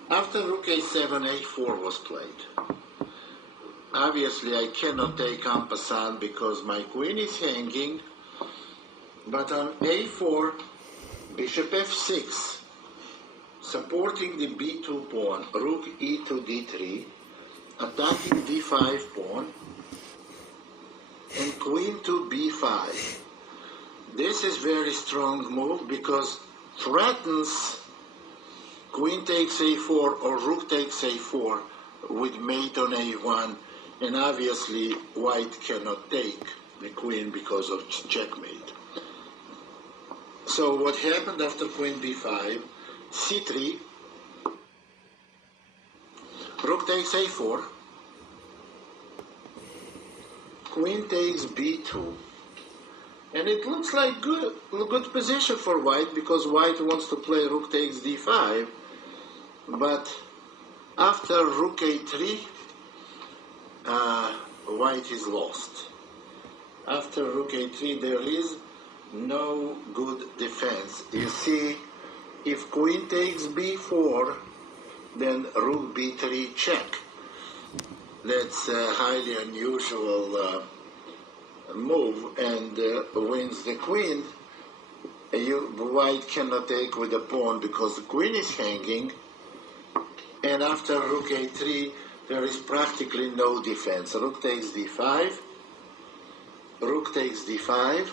After rook a7, a4 was played. Obviously, I cannot take en passant because my queen is hanging. But on a4, bishop f6, supporting the b2 pawn, rook e2 d3, attacking d5 pawn, and queen to b5. This is very strong move because threatens queen takes a4 or rook takes a4 with mate on a1, and obviously white cannot take the queen because of checkmate. So what happened after queen b5, c3, rook takes a4, queen takes b2, and it looks like good position for white because white wants to play rook takes d5, but after rook a3, white is lost. After rook a3, there is no good defense. You see, if queen takes b4, then rook b3 check. That's a highly unusual move and wins the queen. White cannot take with the pawn because the queen is hanging, and after rook a3 there is practically no defense. Rook takes d5, rook takes d5,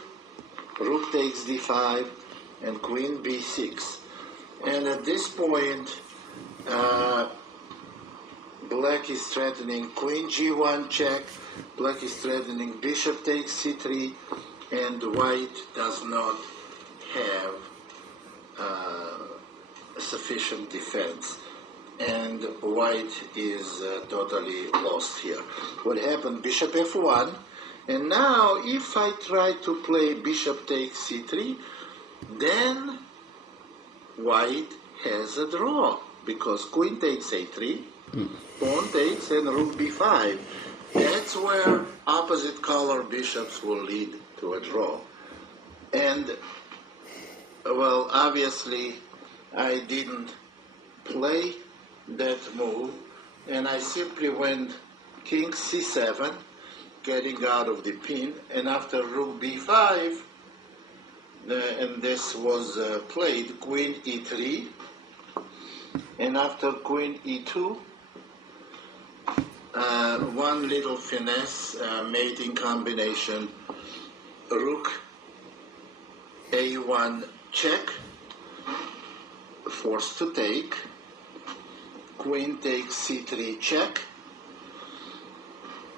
rook takes d5, and queen b6. And at this point, black is threatening queen g1 check, black is threatening bishop takes c3, and white does not have sufficient defense. And white is totally lost here. What happened? Bishop f1, and now if I try to play bishop takes c3, then white has a draw because queen takes a3, pawn takes, and rook b5. That's that's where opposite color bishops will lead to a draw. And, well, obviously, I didn't play that move, and I simply went king c7, getting out of the pin, and after rook b5, and this was played, queen e3, and after queen e2, one little finesse, mating combination, rook a1 check, forced to take, queen takes c3 check,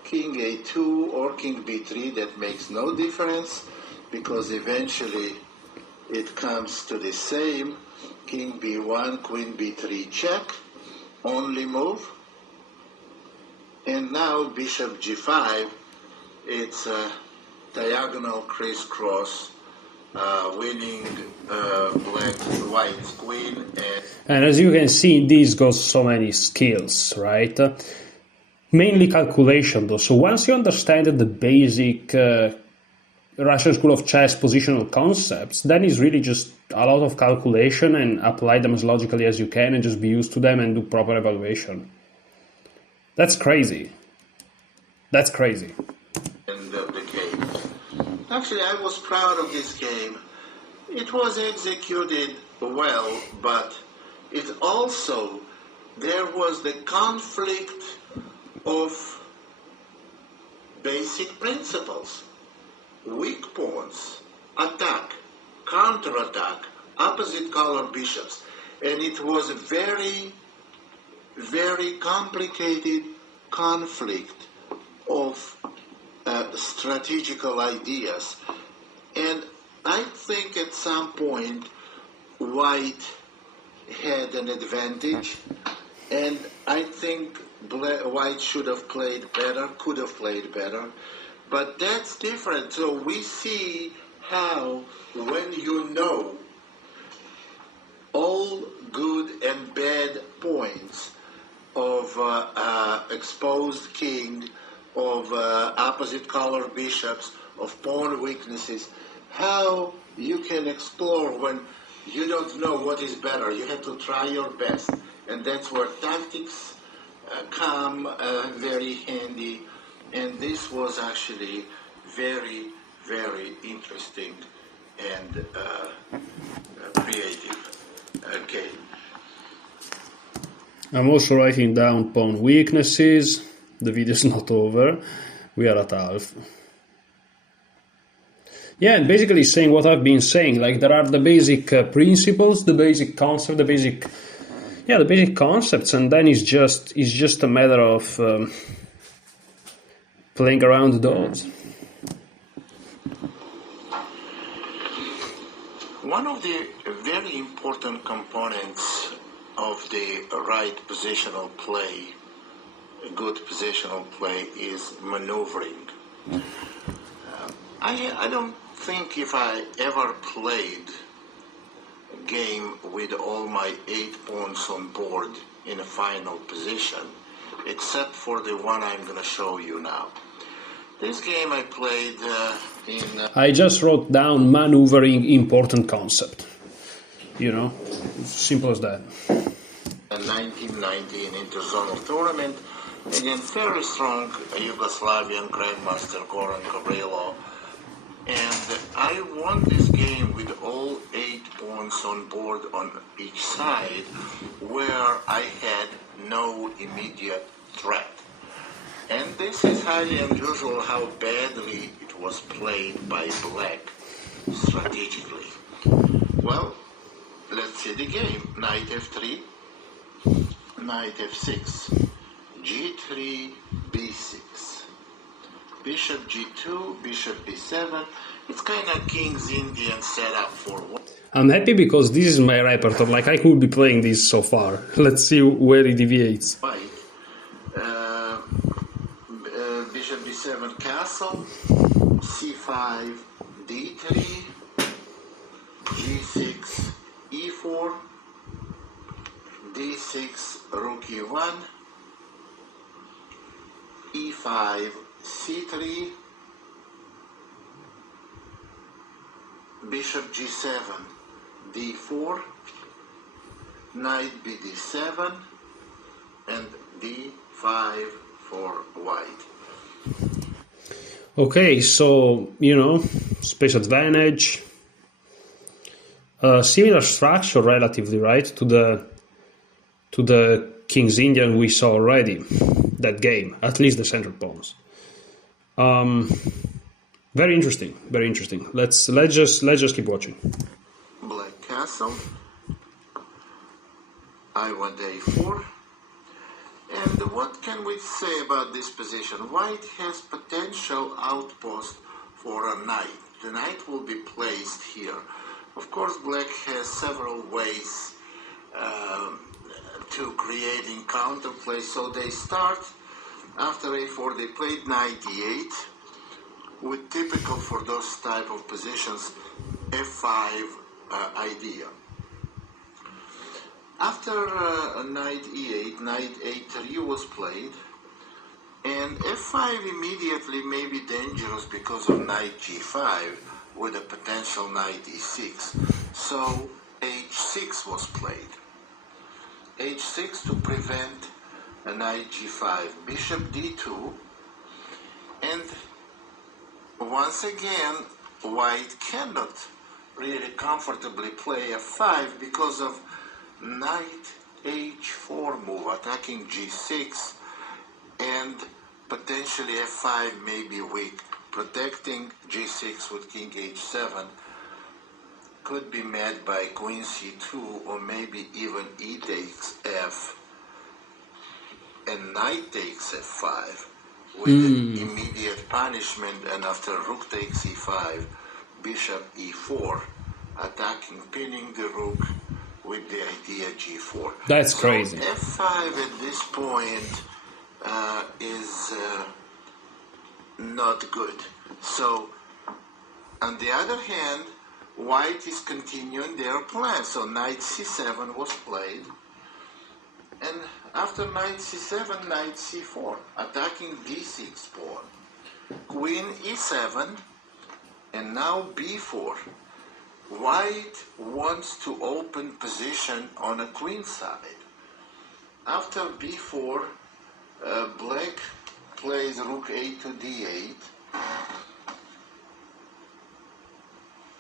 king a2 or king b3, that makes no difference, because eventually it comes to the same, king b1, queen b3 check, only move. And now bishop g5, it's a diagonal crisscross, winning white's queen. And as you can see, this goes so many skills, right? Mainly calculation though. So once you understand the basic Russian School of Chess positional concepts, then it's really just a lot of calculation and apply them as logically as you can and just be used to them and do proper evaluation. That's crazy. That's crazy. End of the game. Actually, I was proud of this game. It was executed well, but it also, there was the conflict of basic principles. Weak pawns, attack, counterattack, opposite color bishops. And it was a very, very complicated conflict of strategical ideas. And I think at some point White had an advantage, and I think White should have played better, could have played better. But that's different. So we see how, when you know all good and bad points of exposed king, of opposite color bishops, of pawn weaknesses, how you can explore when you don't know what is better. You have to try your best. And that's where tactics come very handy. And this was actually very, very interesting and creative game. I'm also writing down pawn weaknesses. The video is not over. We are at half. Yeah, and basically saying what I've been saying. Like, there are the basic principles, the basic concept, the basic concepts, and then it's just a matter of playing around those. One of the very important components of the right positional play, a good positional play, is maneuvering. I don't think if I ever played a game with all my 8 pawns on board in a final position, except for the one I'm going to show you now. This game I played I just wrote down maneuvering, important concept. You know, simple as that. In 1990 in interzonal tournament against very strong Yugoslavian grandmaster Goran Gavrilo. And I won this game with all 8 pawns on board on each side, where I had no immediate threat. And this is highly unusual how badly it was played by Black strategically. Well, let's see the game. Knight f3, knight f6, g3, b6, bishop g2, bishop b7. It's kind of King's Indian setup for one. I'm happy because this is my repertoire. Like, I could be playing this so far. Let's see where it deviates. White. Bishop b7 castle, c5 d3, g6 e4, d6 rook e1, e5 c3, bishop g7, d4, knight bd7, and d5 for white. Okay, so, space advantage. Similar structure relatively, right, to the King's Indian we saw already, that game, at least the center pawns. Very interesting, very interesting. Let's just keep watching. Black castle. I went a4. And what can we say about this position? White has potential outpost for a knight. The knight will be placed here. Of course, black has several ways to creating counterplay. So they start after a4. They played knight d8 with typical for those type of positions f5 idea. After knight e8, knight a3 was played, and f5 immediately may be dangerous because of knight g5 with a potential knight e6. So h6 was played. h6 to prevent a knight g5, bishop d2, and once again white cannot really comfortably play f5 because of knight h4 move, attacking g6, and potentially f5 may be weak. Protecting g6 with king h7 could be met by queen c2, or maybe even e takes f and knight takes f5 with the immediate punishment, and after rook takes e5, bishop e4, attacking, pinning the rook with the idea g4. That's crazy. So f5 at this point is not good. So, on the other hand, white is continuing their plan. So knight c7 was played, and after knight c7, knight c4, attacking d6 pawn, queen e7, and now b4. White wants to open position on a queen side. After b4, black plays rook a to d8,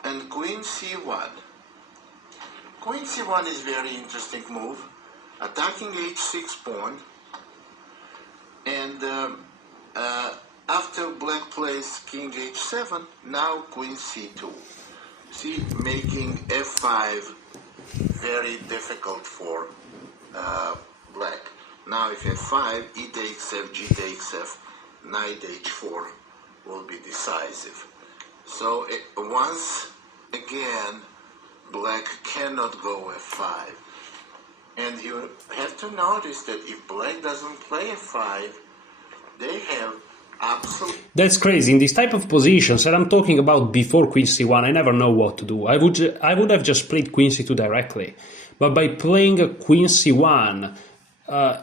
and queen c1. Queen c1 is very interesting move, attacking h6 pawn, and after black plays king h7, now queen c2. See, making f5 very difficult for black. Now if f5, e takes f, g takes f, knight h4 will be decisive. So once again, black cannot go f5. And you have to notice that if black doesn't play f5, they have absolute... That's crazy. In this type of positions that I'm talking about before queen c1, I never know what to do. I would have just played queen c2 directly. But by playing a queen c1,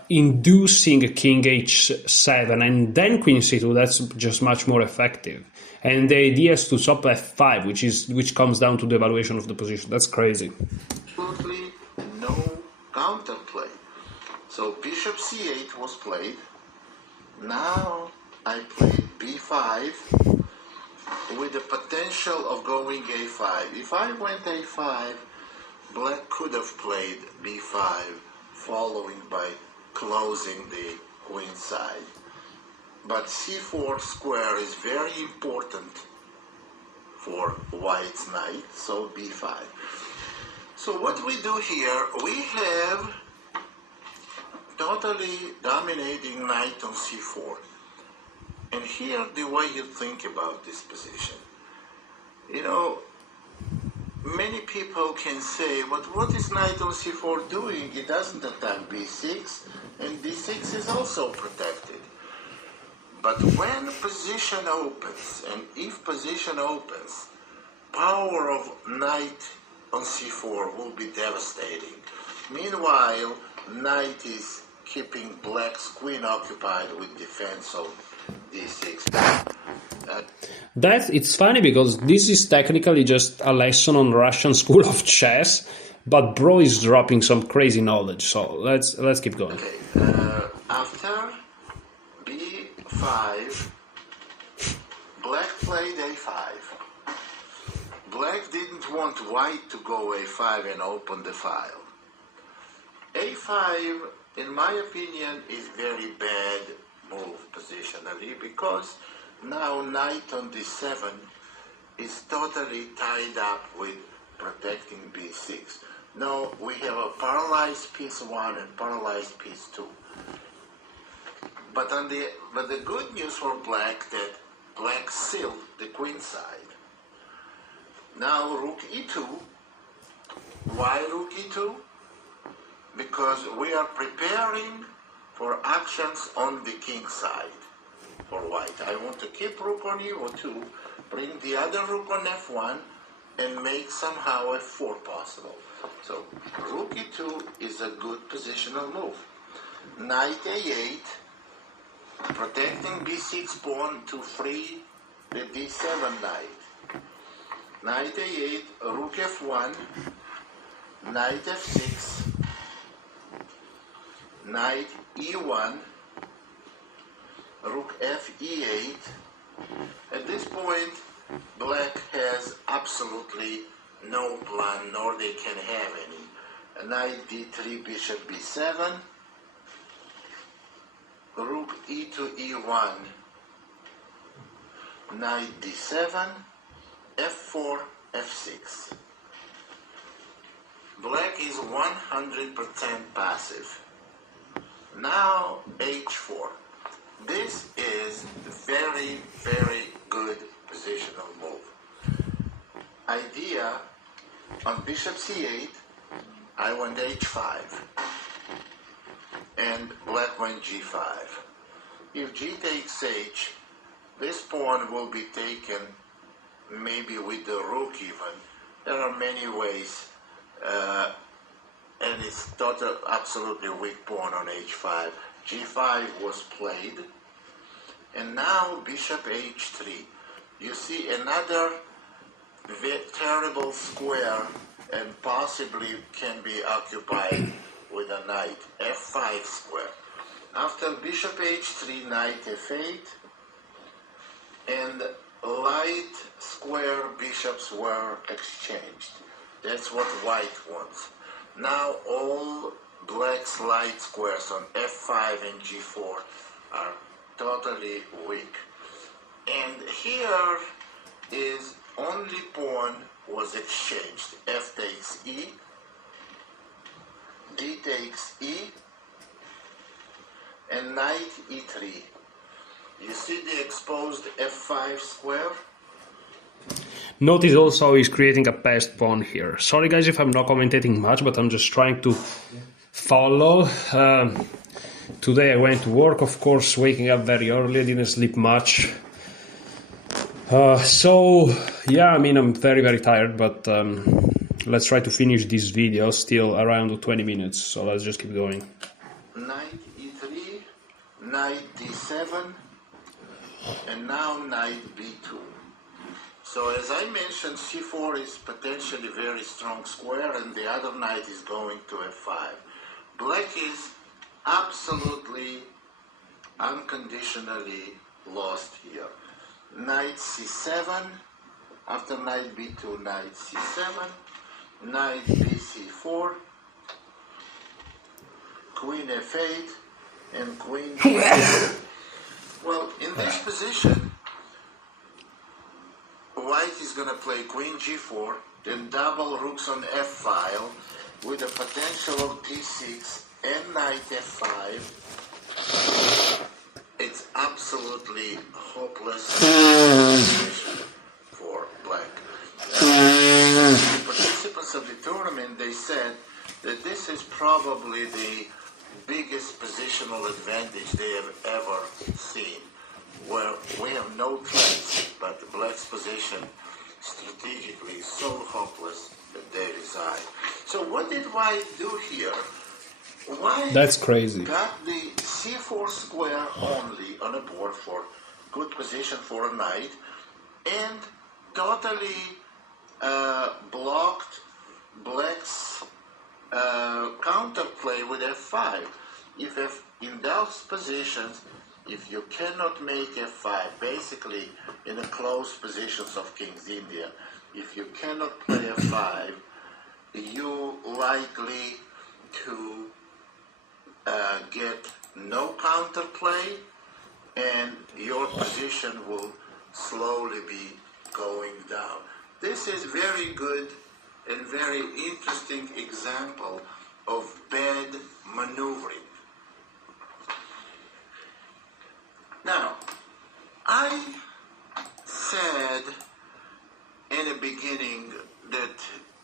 inducing king h7 and then queen c2, that's just much more effective. And the idea is to stop f5, which comes down to the evaluation of the position. That's crazy. Absolutely no counterplay. So bishop c8 was played. Now I played b5 with the potential of going a5. If I went a5, black could have played b5, following by closing the queen side. But c4 square is very important for white's knight, so b5. So what we do here, we have totally dominating knight on c4. And here the way you think about this position. You know, many people can say, but what is knight on c4 doing? It doesn't attack b6, and d6 is also protected. But when position opens, and if position opens, power of knight on c4 will be devastating. Meanwhile, knight is keeping black's queen occupied with defense of d6. It's funny because this is technically just a lesson on Russian school of chess, but bro is dropping some crazy knowledge. So let's keep going. Okay. After b5, black played a5. Black didn't want white to go a5 and open the file. a5, in my opinion, is very bad move positionally because now knight on d7 is totally tied up with protecting b6. Now we have a paralyzed piece 1 and paralyzed piece 2. But the good news for black that black sealed the queen side. Now rook e2. Why rook e2? Because we are preparing for actions on the king side for white. I want to keep rook on e2, bring the other rook on f1, and make somehow f4 possible. So rook e2 is a good positional move. Knight a8, protecting b6 pawn to free the d7 knight. Knight a8, rook f1, knight f6, knight e1, rook f e8. At this point, black has absolutely no plan, nor they can have any. Knight d3, bishop b7, rook e to e1, knight d7, f4, f6. Black is 100% passive. Now h4. This is very, very good positional move. Idea, on bishop c8, I went h5, and black went g5. If g takes h, this pawn will be taken maybe with the rook even. There are many ways, and it's absolutely weak pawn on h5. g5 was played, and now bishop h3. You see another terrible square, and possibly can be occupied with a knight, f5 square. After bishop h3, knight f8, and light square bishops were exchanged. That's what white wants. Now all black's light squares on f5 and g4 are totally weak. And here is only pawn was exchanged. F takes e, d takes e, and knight e3. You see the exposed f5 square? Notice also he's creating a passed pawn here. Sorry guys if I'm not commentating much, but I'm just trying to follow. Today I went to work, of course, waking up very early, I didn't sleep much. So, yeah, I mean, I'm very, very tired, but let's try to finish this video, still around 20 minutes, so let's just keep going. Knight e3, knight d7, and now knight b2. So as I mentioned, c4 is potentially very strong square, and the other knight is going to f5. Black is absolutely, unconditionally lost here. Knight c7, after knight b2, knight c7, knight bc4, queen f8, and queen g4. Well, in this position, white is going to play queen g4, then double rooks on f-file with a potential of d6 and knight f5. It's absolutely hopeless situation for black. The participants of the tournament, they said that this is probably the biggest positional advantage they have ever seen, where we have no threats, but the black's position strategically is so hopeless that they reside. So what did white do here? White That's crazy. got the c4 square only on a board for good position for a knight, and totally blocked black's counterplay with f5. If in those positions, if you cannot make f5, basically in the close positions of King's India, if you cannot play f5, you likely to get no counterplay, and your position will slowly be going down. This is very good and very interesting example of bad maneuvering. Now, I said in the beginning that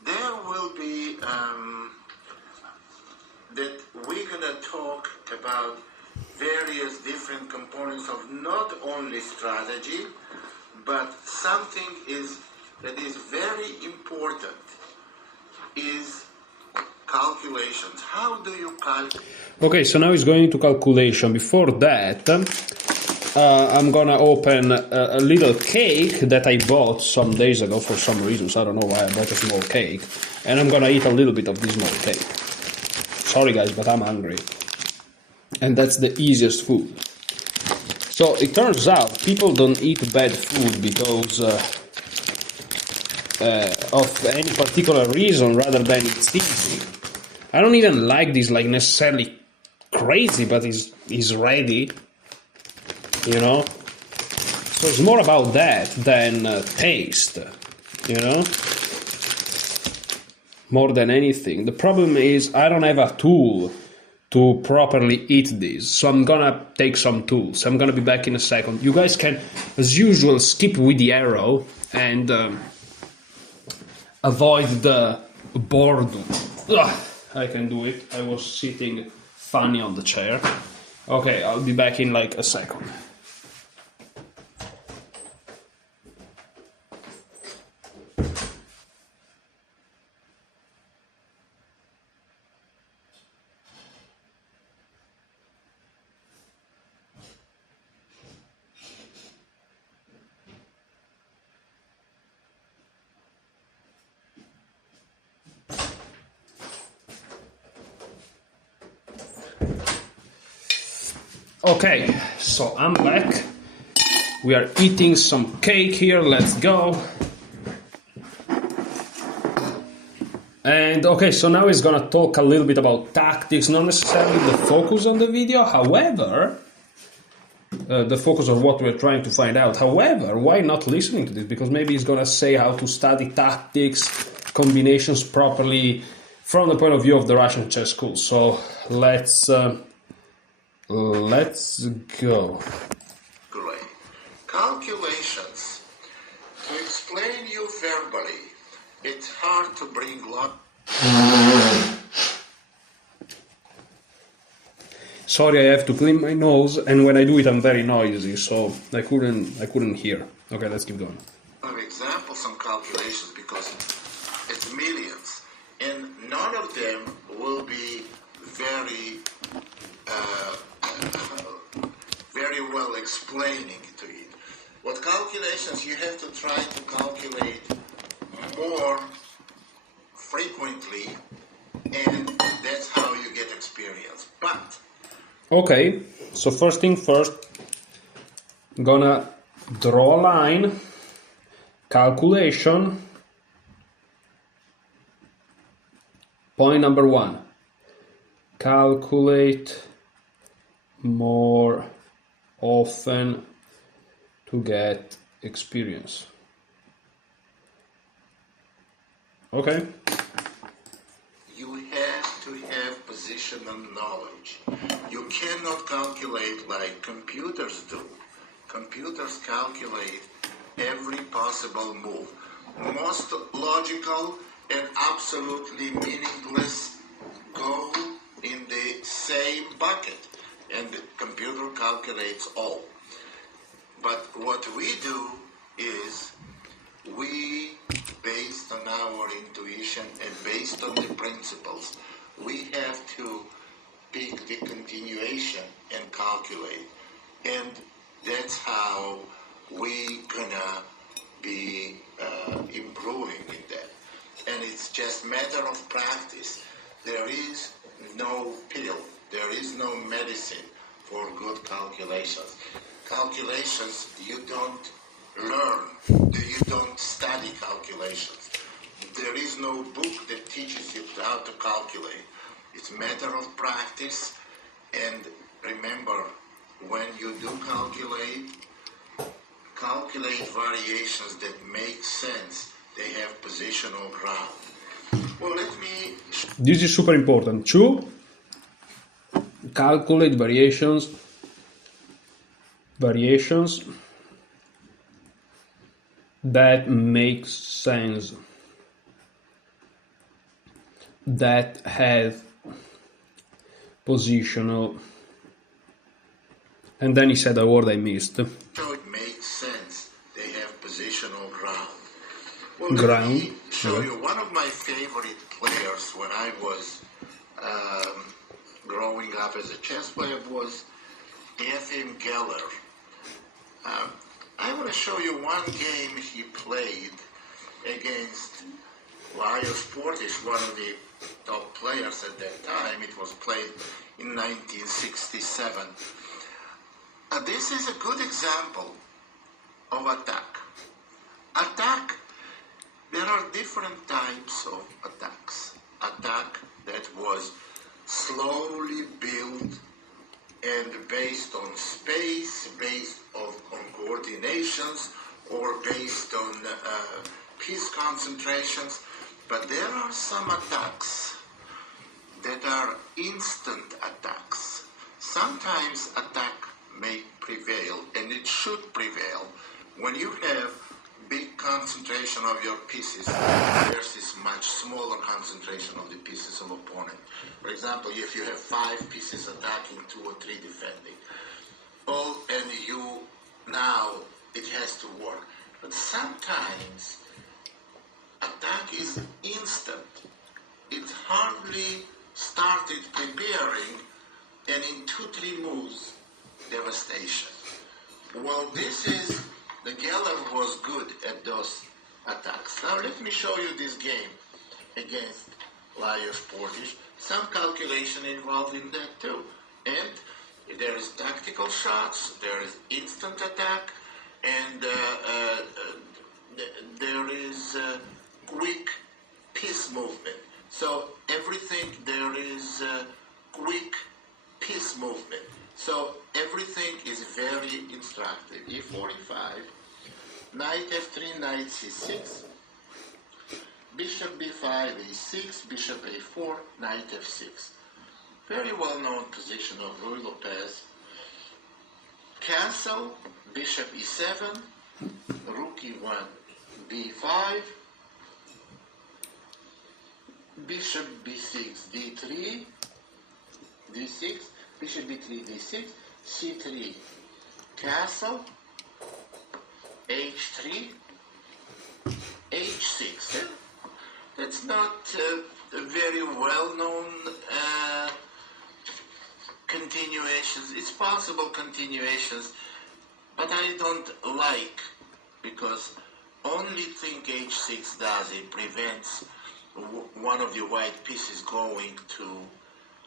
there will be that we're gonna talk about various different components of not only strategy, but something that is very important is calculations. How do you calculate? Okay, so now it's going to calculation. Before that, I'm gonna open a little cake that I bought some days ago for some reasons. I don't know why I bought a small cake, and I'm gonna eat a little bit of this small cake. Sorry guys, but I'm hungry. And that's the easiest food. So it turns out people don't eat bad food because of any particular reason rather than it's easy. I don't even like this like necessarily crazy, but it's ready, you know? So it's more about that than taste, you know? More than anything. The problem is I don't have a tool to properly eat this, so I'm gonna take some tools. I'm gonna be back in a second. You guys can, as usual, skip with the arrow and avoid the boredom. Ugh, I can do it. I was sitting funny on the chair. Okay, I'll be back in like a second. Okay, so I'm back. We are eating some cake here, let's go. And okay, so now he's gonna talk a little bit about tactics, not necessarily the focus on the video, however, the focus of what we're trying to find out. However, why not listening to this? Because maybe he's gonna say how to study tactics, combinations properly from the point of view of the Russian chess school. So let's go. Great. Calculations. To explain you verbally, it's hard to bring Sorry, I have to clean my nose, and when I do it, I'm very noisy, so I couldn't hear. Okay, let's keep going. Examples on calculations because it's millions, and none of them will be very well explaining to it. What calculations you have to try to calculate more frequently, and that's how you get experience. But okay, so first thing first, I'm gonna draw a line, calculation, point number 1, calculate more often to get experience. Okay. you have to have positional knowledge. You cannot calculate like computers do. Computers calculate every possible move. Most logical and absolutely meaningless go in the same bucket, and the computer calculates all. But what we do is we, based on our intuition and based on the principles, we have to pick the continuation and calculate. And that's how just matter of practice. There is no pill. There is no medicine for good calculations. Calculations, you don't learn. You don't study calculations. There is no book that teaches you how to calculate. It's a matter of practice. And remember, when you do calculate variations that make sense. They have positional ground. Well, let me... This is super important. 2, calculate variations that make sense, that have positional, and then he said a word I missed. So it makes sense. They have positional ground. Well, Ground. let me show you one of my favorite players when I was growing up as a chess player was Efim Geller. I want to show you one game he played against Lajos Portish, one of the top players at that time. It was played in 1967. This is a good example of attack. There are different types of attacks. Attack that was slowly built and based on space, based on coordinations, or based on piece concentrations. But there are some attacks that are instant attacks. Sometimes attack may prevail, and it should prevail, when you have big concentration of your pieces versus much smaller concentration of the pieces of opponent. For example, if you have 5 pieces attacking, 2 or 3 defending, and now it has to work. But sometimes attack is instant. It hardly started preparing, and in 2-3 moves, devastation. Well, the Geller was good at those attacks. Now let me show you this game against Lajos Portish. Some calculation involved in that too. And there is tactical shots, there is instant attack, and there is quick piece movement. So everything, there is quick piece movement. So everything is very instructive. E45, knight f3, knight c6, bishop b5, a6, bishop a4, knight f6. Very well-known position of Ruy Lopez. Castle, bishop e7, rook e1, b5, bishop b6, d3, d6, bishop b3, d6, c3, castle, h3, h6. That's not a very well-known continuations. It's possible continuations, but I don't like, because only thing h6 does, it prevents one of the white pieces going to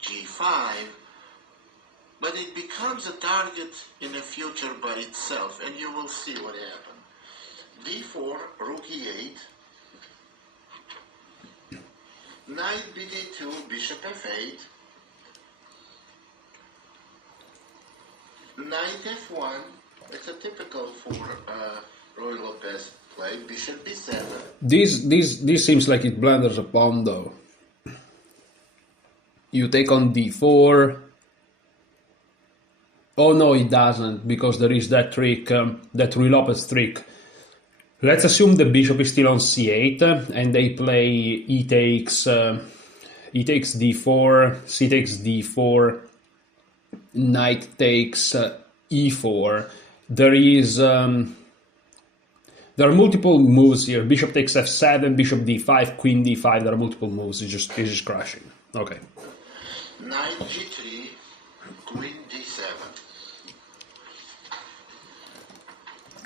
g5, but it becomes a target in the future by itself, and you will see what happened. d4, rook e8, knight bd2, bishop f8, knight f1. It's a typical for Ruy Lopez play. Bishop b7. This seems like it blunders a pawn, though. You take on d4. Oh no, it doesn't, because there is that trick, that Ruy Lopez trick. Let's assume the bishop is still on c8, and they play e takes d4, c takes d4, knight takes e4. There are multiple moves here. Bishop takes f7, bishop d5, queen d5. There are multiple moves. It's just crashing. Okay. Knight g3, queen d7.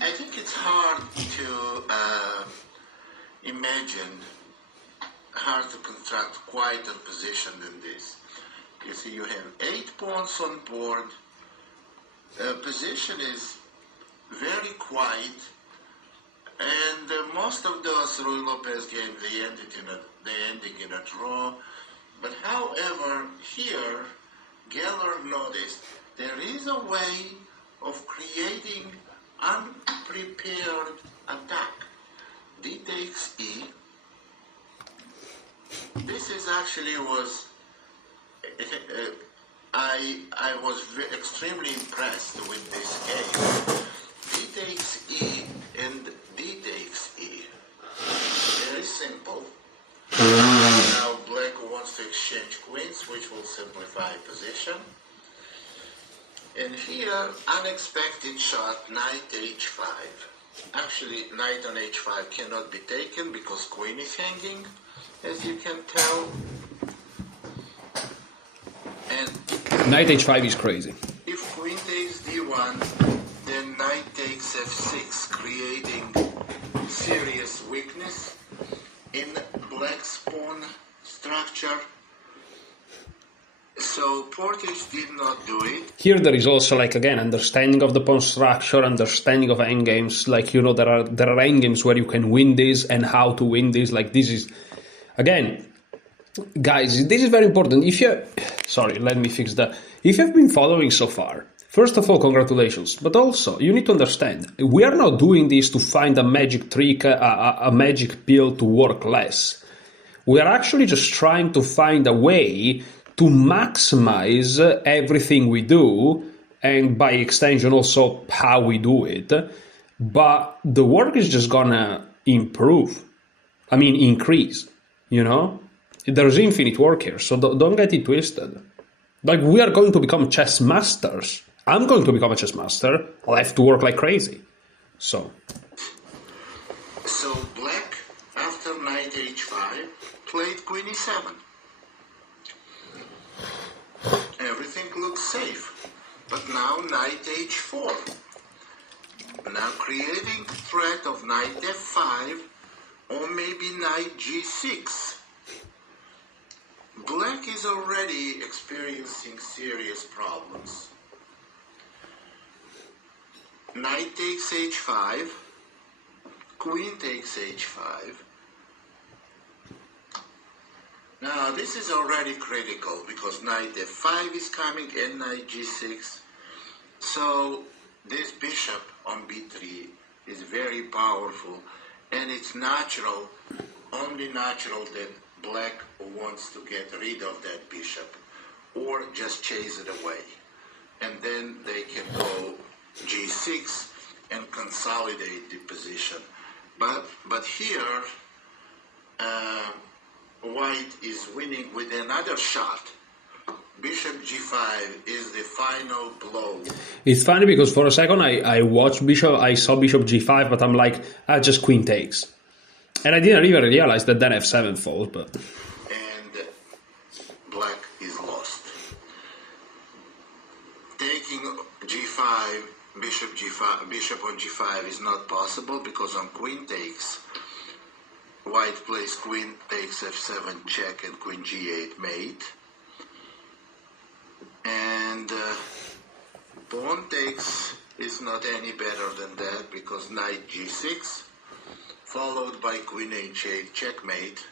I think it's hard to imagine hard to construct quite a position than this. You see, you have 8 pawns on board. Position is very quiet, and most of those Ruy Lopez games they ending in a draw. But however, here Geller noticed there is a way of creating unprepared attack. D takes E. This is actually was I was extremely impressed with this game. D takes E and D takes E. Very simple. Now black wants to exchange queens, which will simplify position. And here, unexpected shot, knight h5. Actually, knight on h5 cannot be taken because queen is hanging, as you can tell. And Knight h5 is crazy. if queen takes d1, then knight takes f6, creating serious weakness in black's pawn structure. So Portage did not do it. Here there is also, like, again, understanding of the pawn structure, understanding of endgames. Like, you know, there are endgames where you can win this and how to win this. Like, this is, again, guys, this is very important. If you, sorry, let me fix that. If you've been following so far, first of all, congratulations. But also, you need to understand, we are not doing this to find a magic trick, a magic pill to work less. We are actually just trying to find a way to maximize everything we do, and by extension also how we do it. But the work is just gonna improve. I mean, increase, you know? There's infinite work here, so don't get it twisted. Like, we are going to become chess masters. I'm going to become a chess master. I'll have to work like crazy. So black, after knight h5, played queen e7. Everything looks safe. But now knight h4. Now creating threat of knight f5 or maybe knight g6. Black is already experiencing serious problems. Knight takes h5, queen takes h5. Now this is already critical because knight f5 is coming and knight g6. So this bishop on b3 is very powerful, and it's natural, only natural, that black wants to get rid of that bishop or just chase it away. And then they can go g6 and consolidate the position. But here, white is winning with another shot. Bishop g5 is the final blow. it's funny because for a second I watched bishop, I saw bishop g5, but I'm like, just queen takes. And I didn't even realize that then f7 falls, but... And black is lost. Taking g5, bishop on g5 is not possible because on queen takes, white plays queen takes f7 check and queen g8 mate. And pawn takes is not any better than that because knight g6 followed by queen h8 checkmate,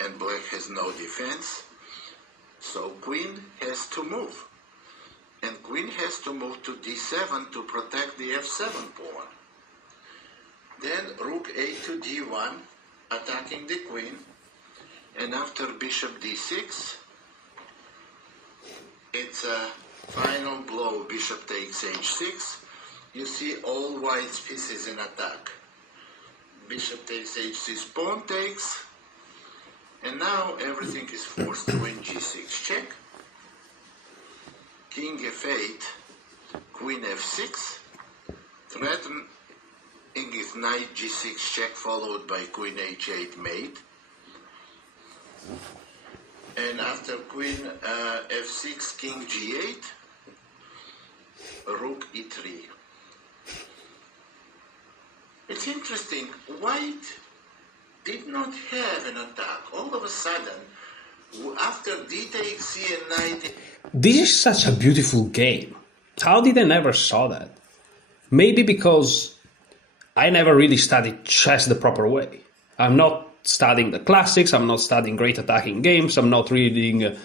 and black has no defense. So queen has to move. And queen has to move to d7 to protect the f7 pawn. Then rook a to d1, attacking the queen. And after bishop d6, it's a final blow, bishop takes h6. You see all white's pieces in attack. Bishop takes h6, pawn takes. And now everything is forced. Queen g6 check. King f8, queen f6. Threatening is knight g6 check followed by queen h8 mate. And after queen f6, king g8, rook e3. It's interesting, white did not have an attack. All of a sudden, after d takes c and knight... This is such a beautiful game. How did I never saw that? Maybe because I never really studied chess the proper way. I'm not studying the classics, I'm not studying great attacking games, I'm not reading,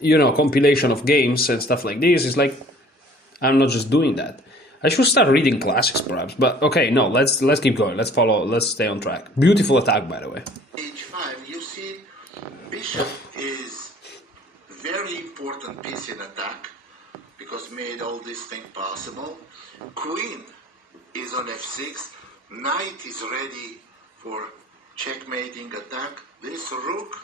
compilation of games and stuff like this. It's like, I'm not just doing that. I should start reading classics perhaps, but okay, no, let's keep going, let's stay on track. Beautiful attack, by the way. h5, you see, bishop is very important piece in attack, because made all this thing possible. Queen is on f6, knight is ready for checkmating attack. This rook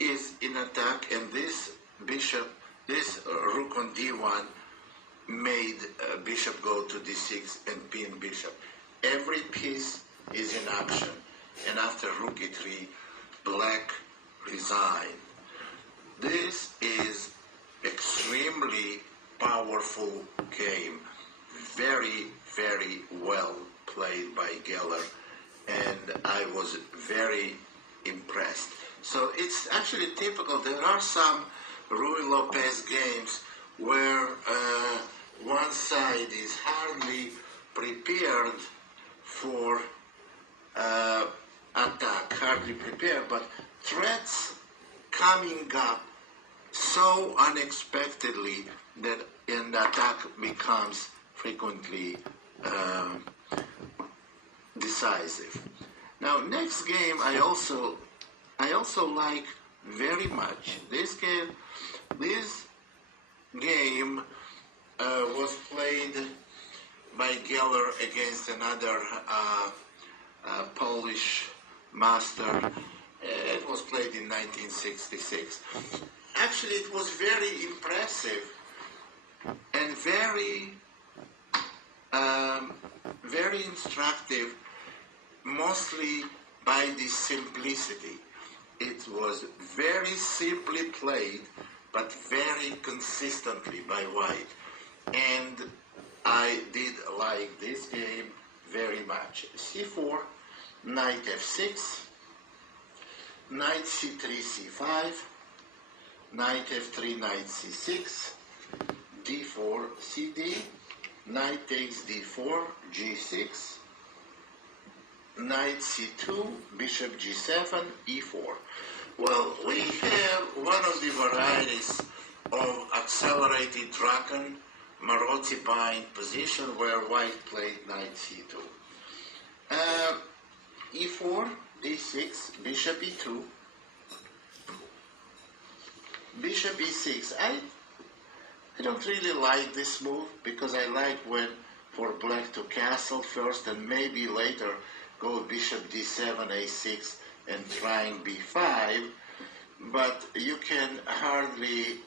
is in attack, and this bishop, this rook on d1 made bishop go to d6 and pin bishop. Every piece is in action, and after rook e3, black resign. This is extremely powerful game, very, very well played by Geller, and I was very impressed. So it's actually typical. There are some Ruy Lopez games where one side is hardly prepared for attack, hardly prepared, but threats coming up so unexpectedly that an attack becomes frequently decisive. Now, next game I also like very much. This game was played by Geller against another Polish master. It was played in 1966. Actually, it was very impressive and very instructive, mostly by the simplicity. It was very simply played, but very consistently by White. And I did like this game very much. c4, knight f6, knight c3, c5, knight f3, knight c6, d4, cd, knight takes d4, g6, knight c2, bishop g7, e4. Well, we have one of the varieties of accelerated Draken Maroczy bind position where White played knight c2. e4, d6, bishop e2, bishop e6. I don't really like this move, because I like when for black to castle first and maybe later go bishop d7, a6 and trying b5, but you can hardly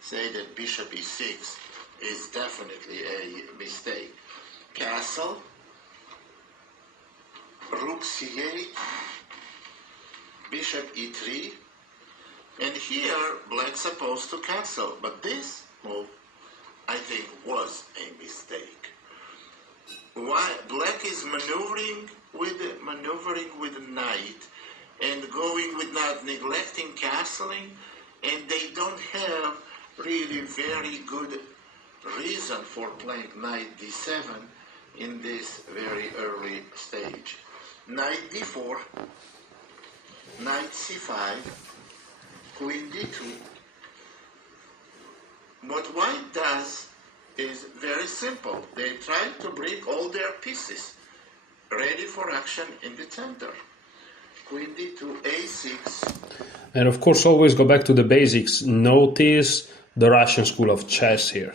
say that bishop e6 is definitely a mistake. Castle, rook c8, bishop e3, and here black's supposed to castle, but this move I think was a mistake. Why black is maneuvering with knight and going with not neglecting castling, and they don't have really very good reason for playing knight d7 in this very early stage. Knight d4, knight c5, queen d2. What White does is very simple. They try to bring all their pieces ready for action in the center. Queen d2, a6. And of course, always go back to the basics. Notice the Russian school of chess here.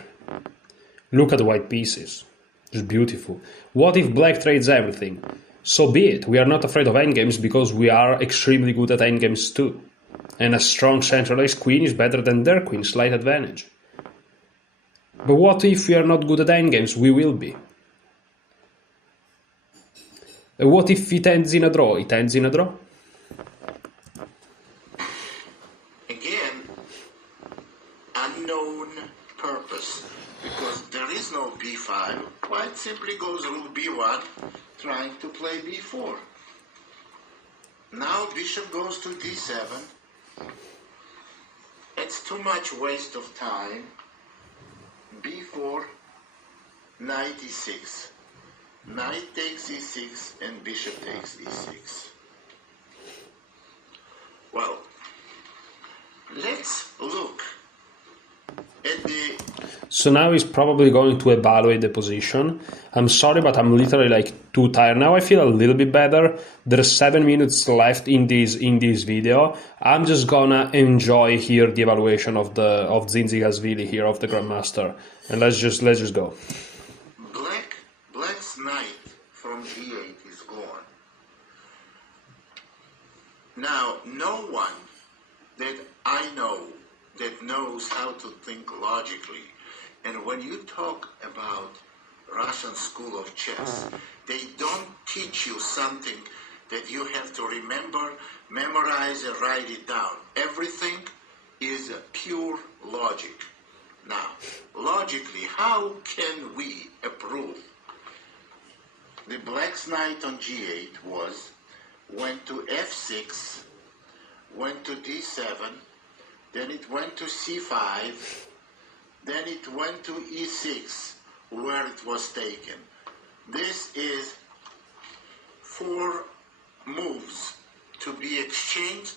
Look at the white pieces. It's beautiful. What if black trades everything? So be it. We are not afraid of endgames because we are extremely good at endgames too. And a strong centralized queen is better than their queen, slight advantage. But what if we are not good at endgames? We will be. What if it ends in a draw? It ends in a draw? Again, unknown purpose, because there is is no b5, white simply goes rook b1, trying to play b4. Now bishop goes to d7. It's too much waste of time. b4, knight e6. Knight takes e6 and bishop takes e6. Well, let's look at the... So now he's probably going to evaluate the position. I'm sorry, but I'm literally like too tired. Now I feel a little bit better. There's 7 minutes left in this video. I'm just gonna enjoy here the evaluation of Zintzigashvili here, of the Grandmaster. And let's just go. Black's knight from g8 is gone. Now, no one that I know that knows how to think logically, and when you talk about Russian school of chess, they don't teach you something that you have to remember, memorize, and write it down. Everything is pure logic. Now, logically, how can we approve? The black's knight on g8 went to f6, went to d7, then it went to c5, then it went to e6, where it was taken. This is 4 moves to be exchanged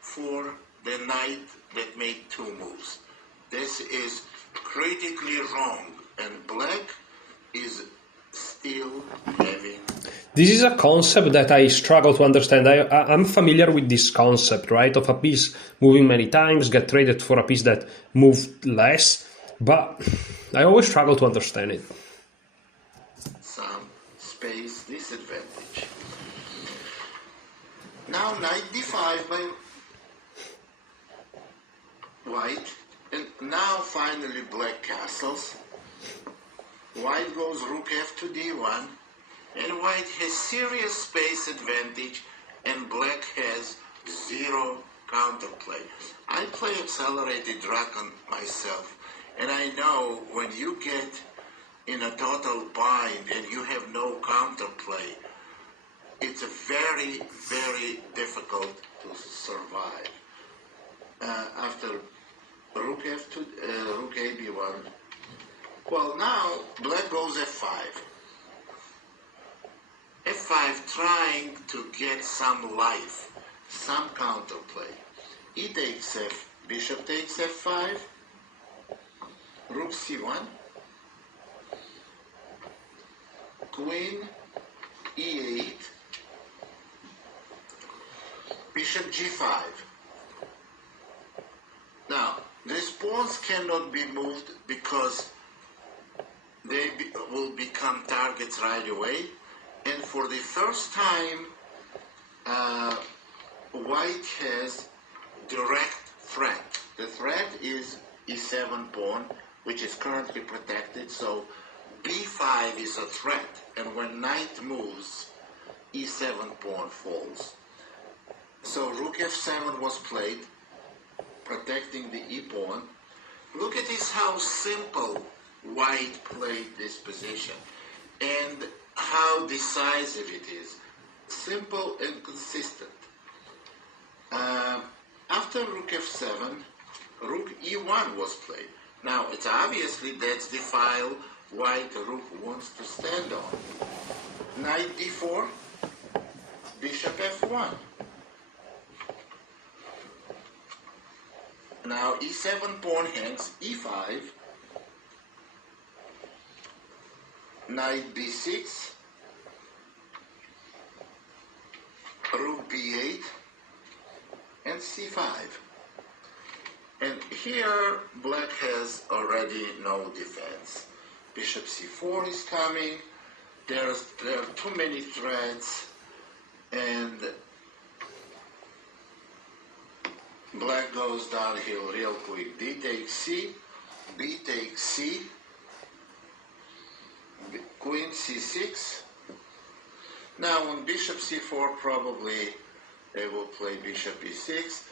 for the knight that made 2 moves. This is critically wrong, and black is still having... This is a concept that I struggle to understand. I'm familiar with this concept, right, of a piece moving many times, get traded for a piece that moved less, but I always struggle to understand it. Some space disadvantage. Now knight d5 by white, and now finally black castles. White goes rook f to d1, and white has serious space advantage, and black has 0 counterplay. I play accelerated dragon myself, and I know when you get in a total bind and you have no counterplay, it's very, very difficult to survive. After rook f to rook a b1. Well, now black goes f5. f5 trying to get some life, some counterplay. E takes f, bishop takes f5, rook c1, queen e8, bishop g5. Now, these pawns cannot be moved because they will become targets right away. And for the first time, white has direct threat. The threat is e7 pawn, which is currently protected, so b5 is a threat. And when knight moves, e7 pawn falls. So rook f7 was played, protecting the e pawn. Look at this, how simple white played this position, and how decisive it is. Simple and consistent. After rook f7, rook e1 was played. Now, it's obviously that's the file white rook wants to stand on. Knight d4, bishop f1. Now e7 pawn hangs, e5, knight b6, rook b8, and c5. And here black has already no defense. Bishop c4 is coming, there are too many threats, and black goes downhill real quick. D takes c, b takes c, queen c6. Now on bishop c4 probably they will play bishop e6,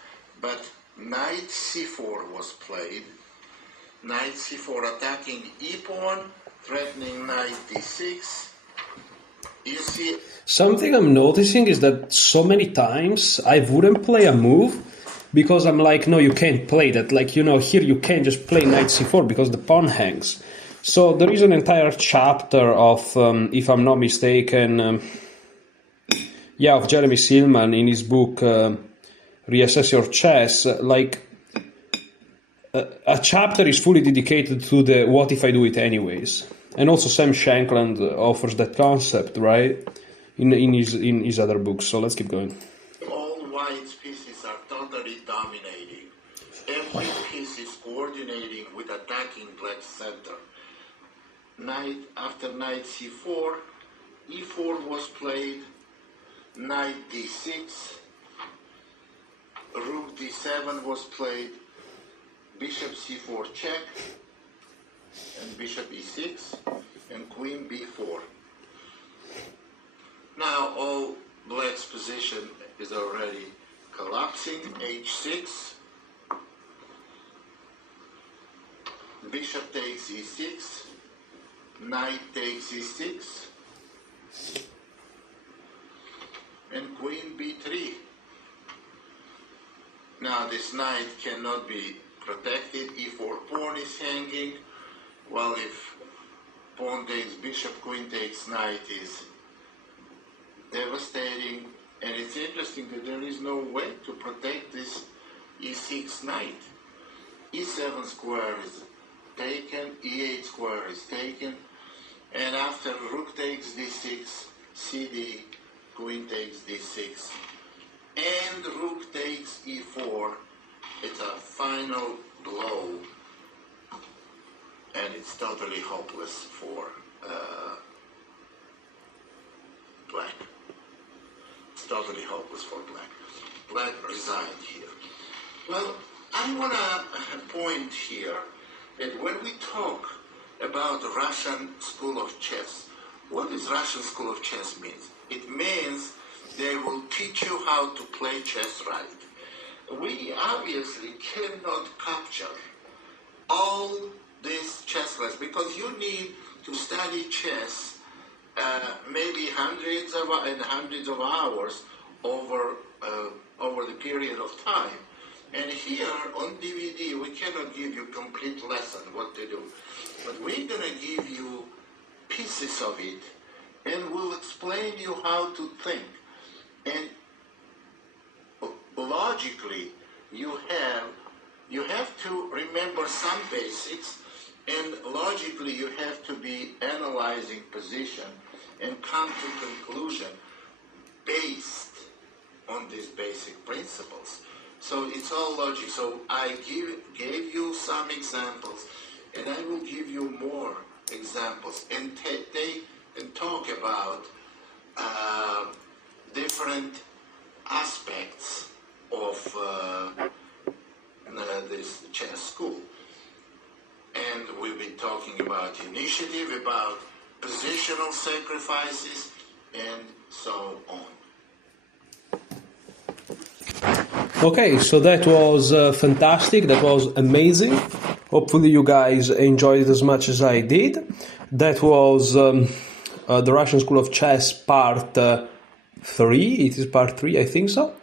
but knight c4 was played. Knight c4 attacking e-pawn, threatening knight d6. You see... Something I'm noticing is that so many times I wouldn't play a move because I'm like, no, you can't play that. Like, you know, here you can't just play knight c4 because the pawn hangs. So there is an entire chapter of, if I'm not mistaken, of Jeremy Silman in his book Reassess Your Chess. Like, a chapter is fully dedicated to the what if I do it anyways. And also Sam Shankland offers that concept, right, in his other books. So let's keep going. All white's pieces are totally dominating. Every piece is coordinating with attacking black's center. Knight after knight c4, e4 was played, knight d6, rook d7 was played, bishop c4 check, and bishop e6, and queen b4. Now all black's position is already collapsing. h6, bishop takes e6, knight takes e6, and queen b3. Now this knight cannot be protected. e4 pawn is hanging, while if pawn takes bishop, queen takes knight is devastating. And it's interesting that there is no way to protect this e6 knight. e7 square is taken, e8 square is taken, and after rook takes d6, cd, queen takes d6, and rook takes e4, it's a final blow, and it's totally hopeless for black. It's totally hopeless for black. Black resigned here. Well, I want to point here that when we talk about the Russian School of Chess, what does Russian School of Chess means? It means they will teach you how to play chess right. We obviously cannot capture all these chess lessons because you need to study chess maybe hundreds of hours over the period of time. And here on DVD, we cannot give you complete lesson what to do. But we're going to give you pieces of it, and we'll explain you how to think. And logically, you have to remember some basics, and logically you have to be analyzing position and come to conclusion based on these basic principles. So it's all logic. So I gave you some examples, and I will give you more examples and talk about different aspects of this chess school. And we've been talking about initiative, about positional sacrifices, and so on. Okay, so that was fantastic, that was amazing. Hopefully you guys enjoyed it as much as I did. That was the Russian School of Chess part 3. It is part 3, I think so.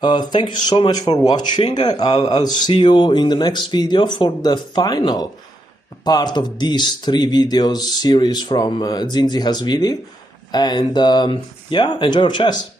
Thank you so much for watching. I'll see you in the next video for the final part of these 3 videos series from Zinzi Hasvili. And yeah, enjoy your chess.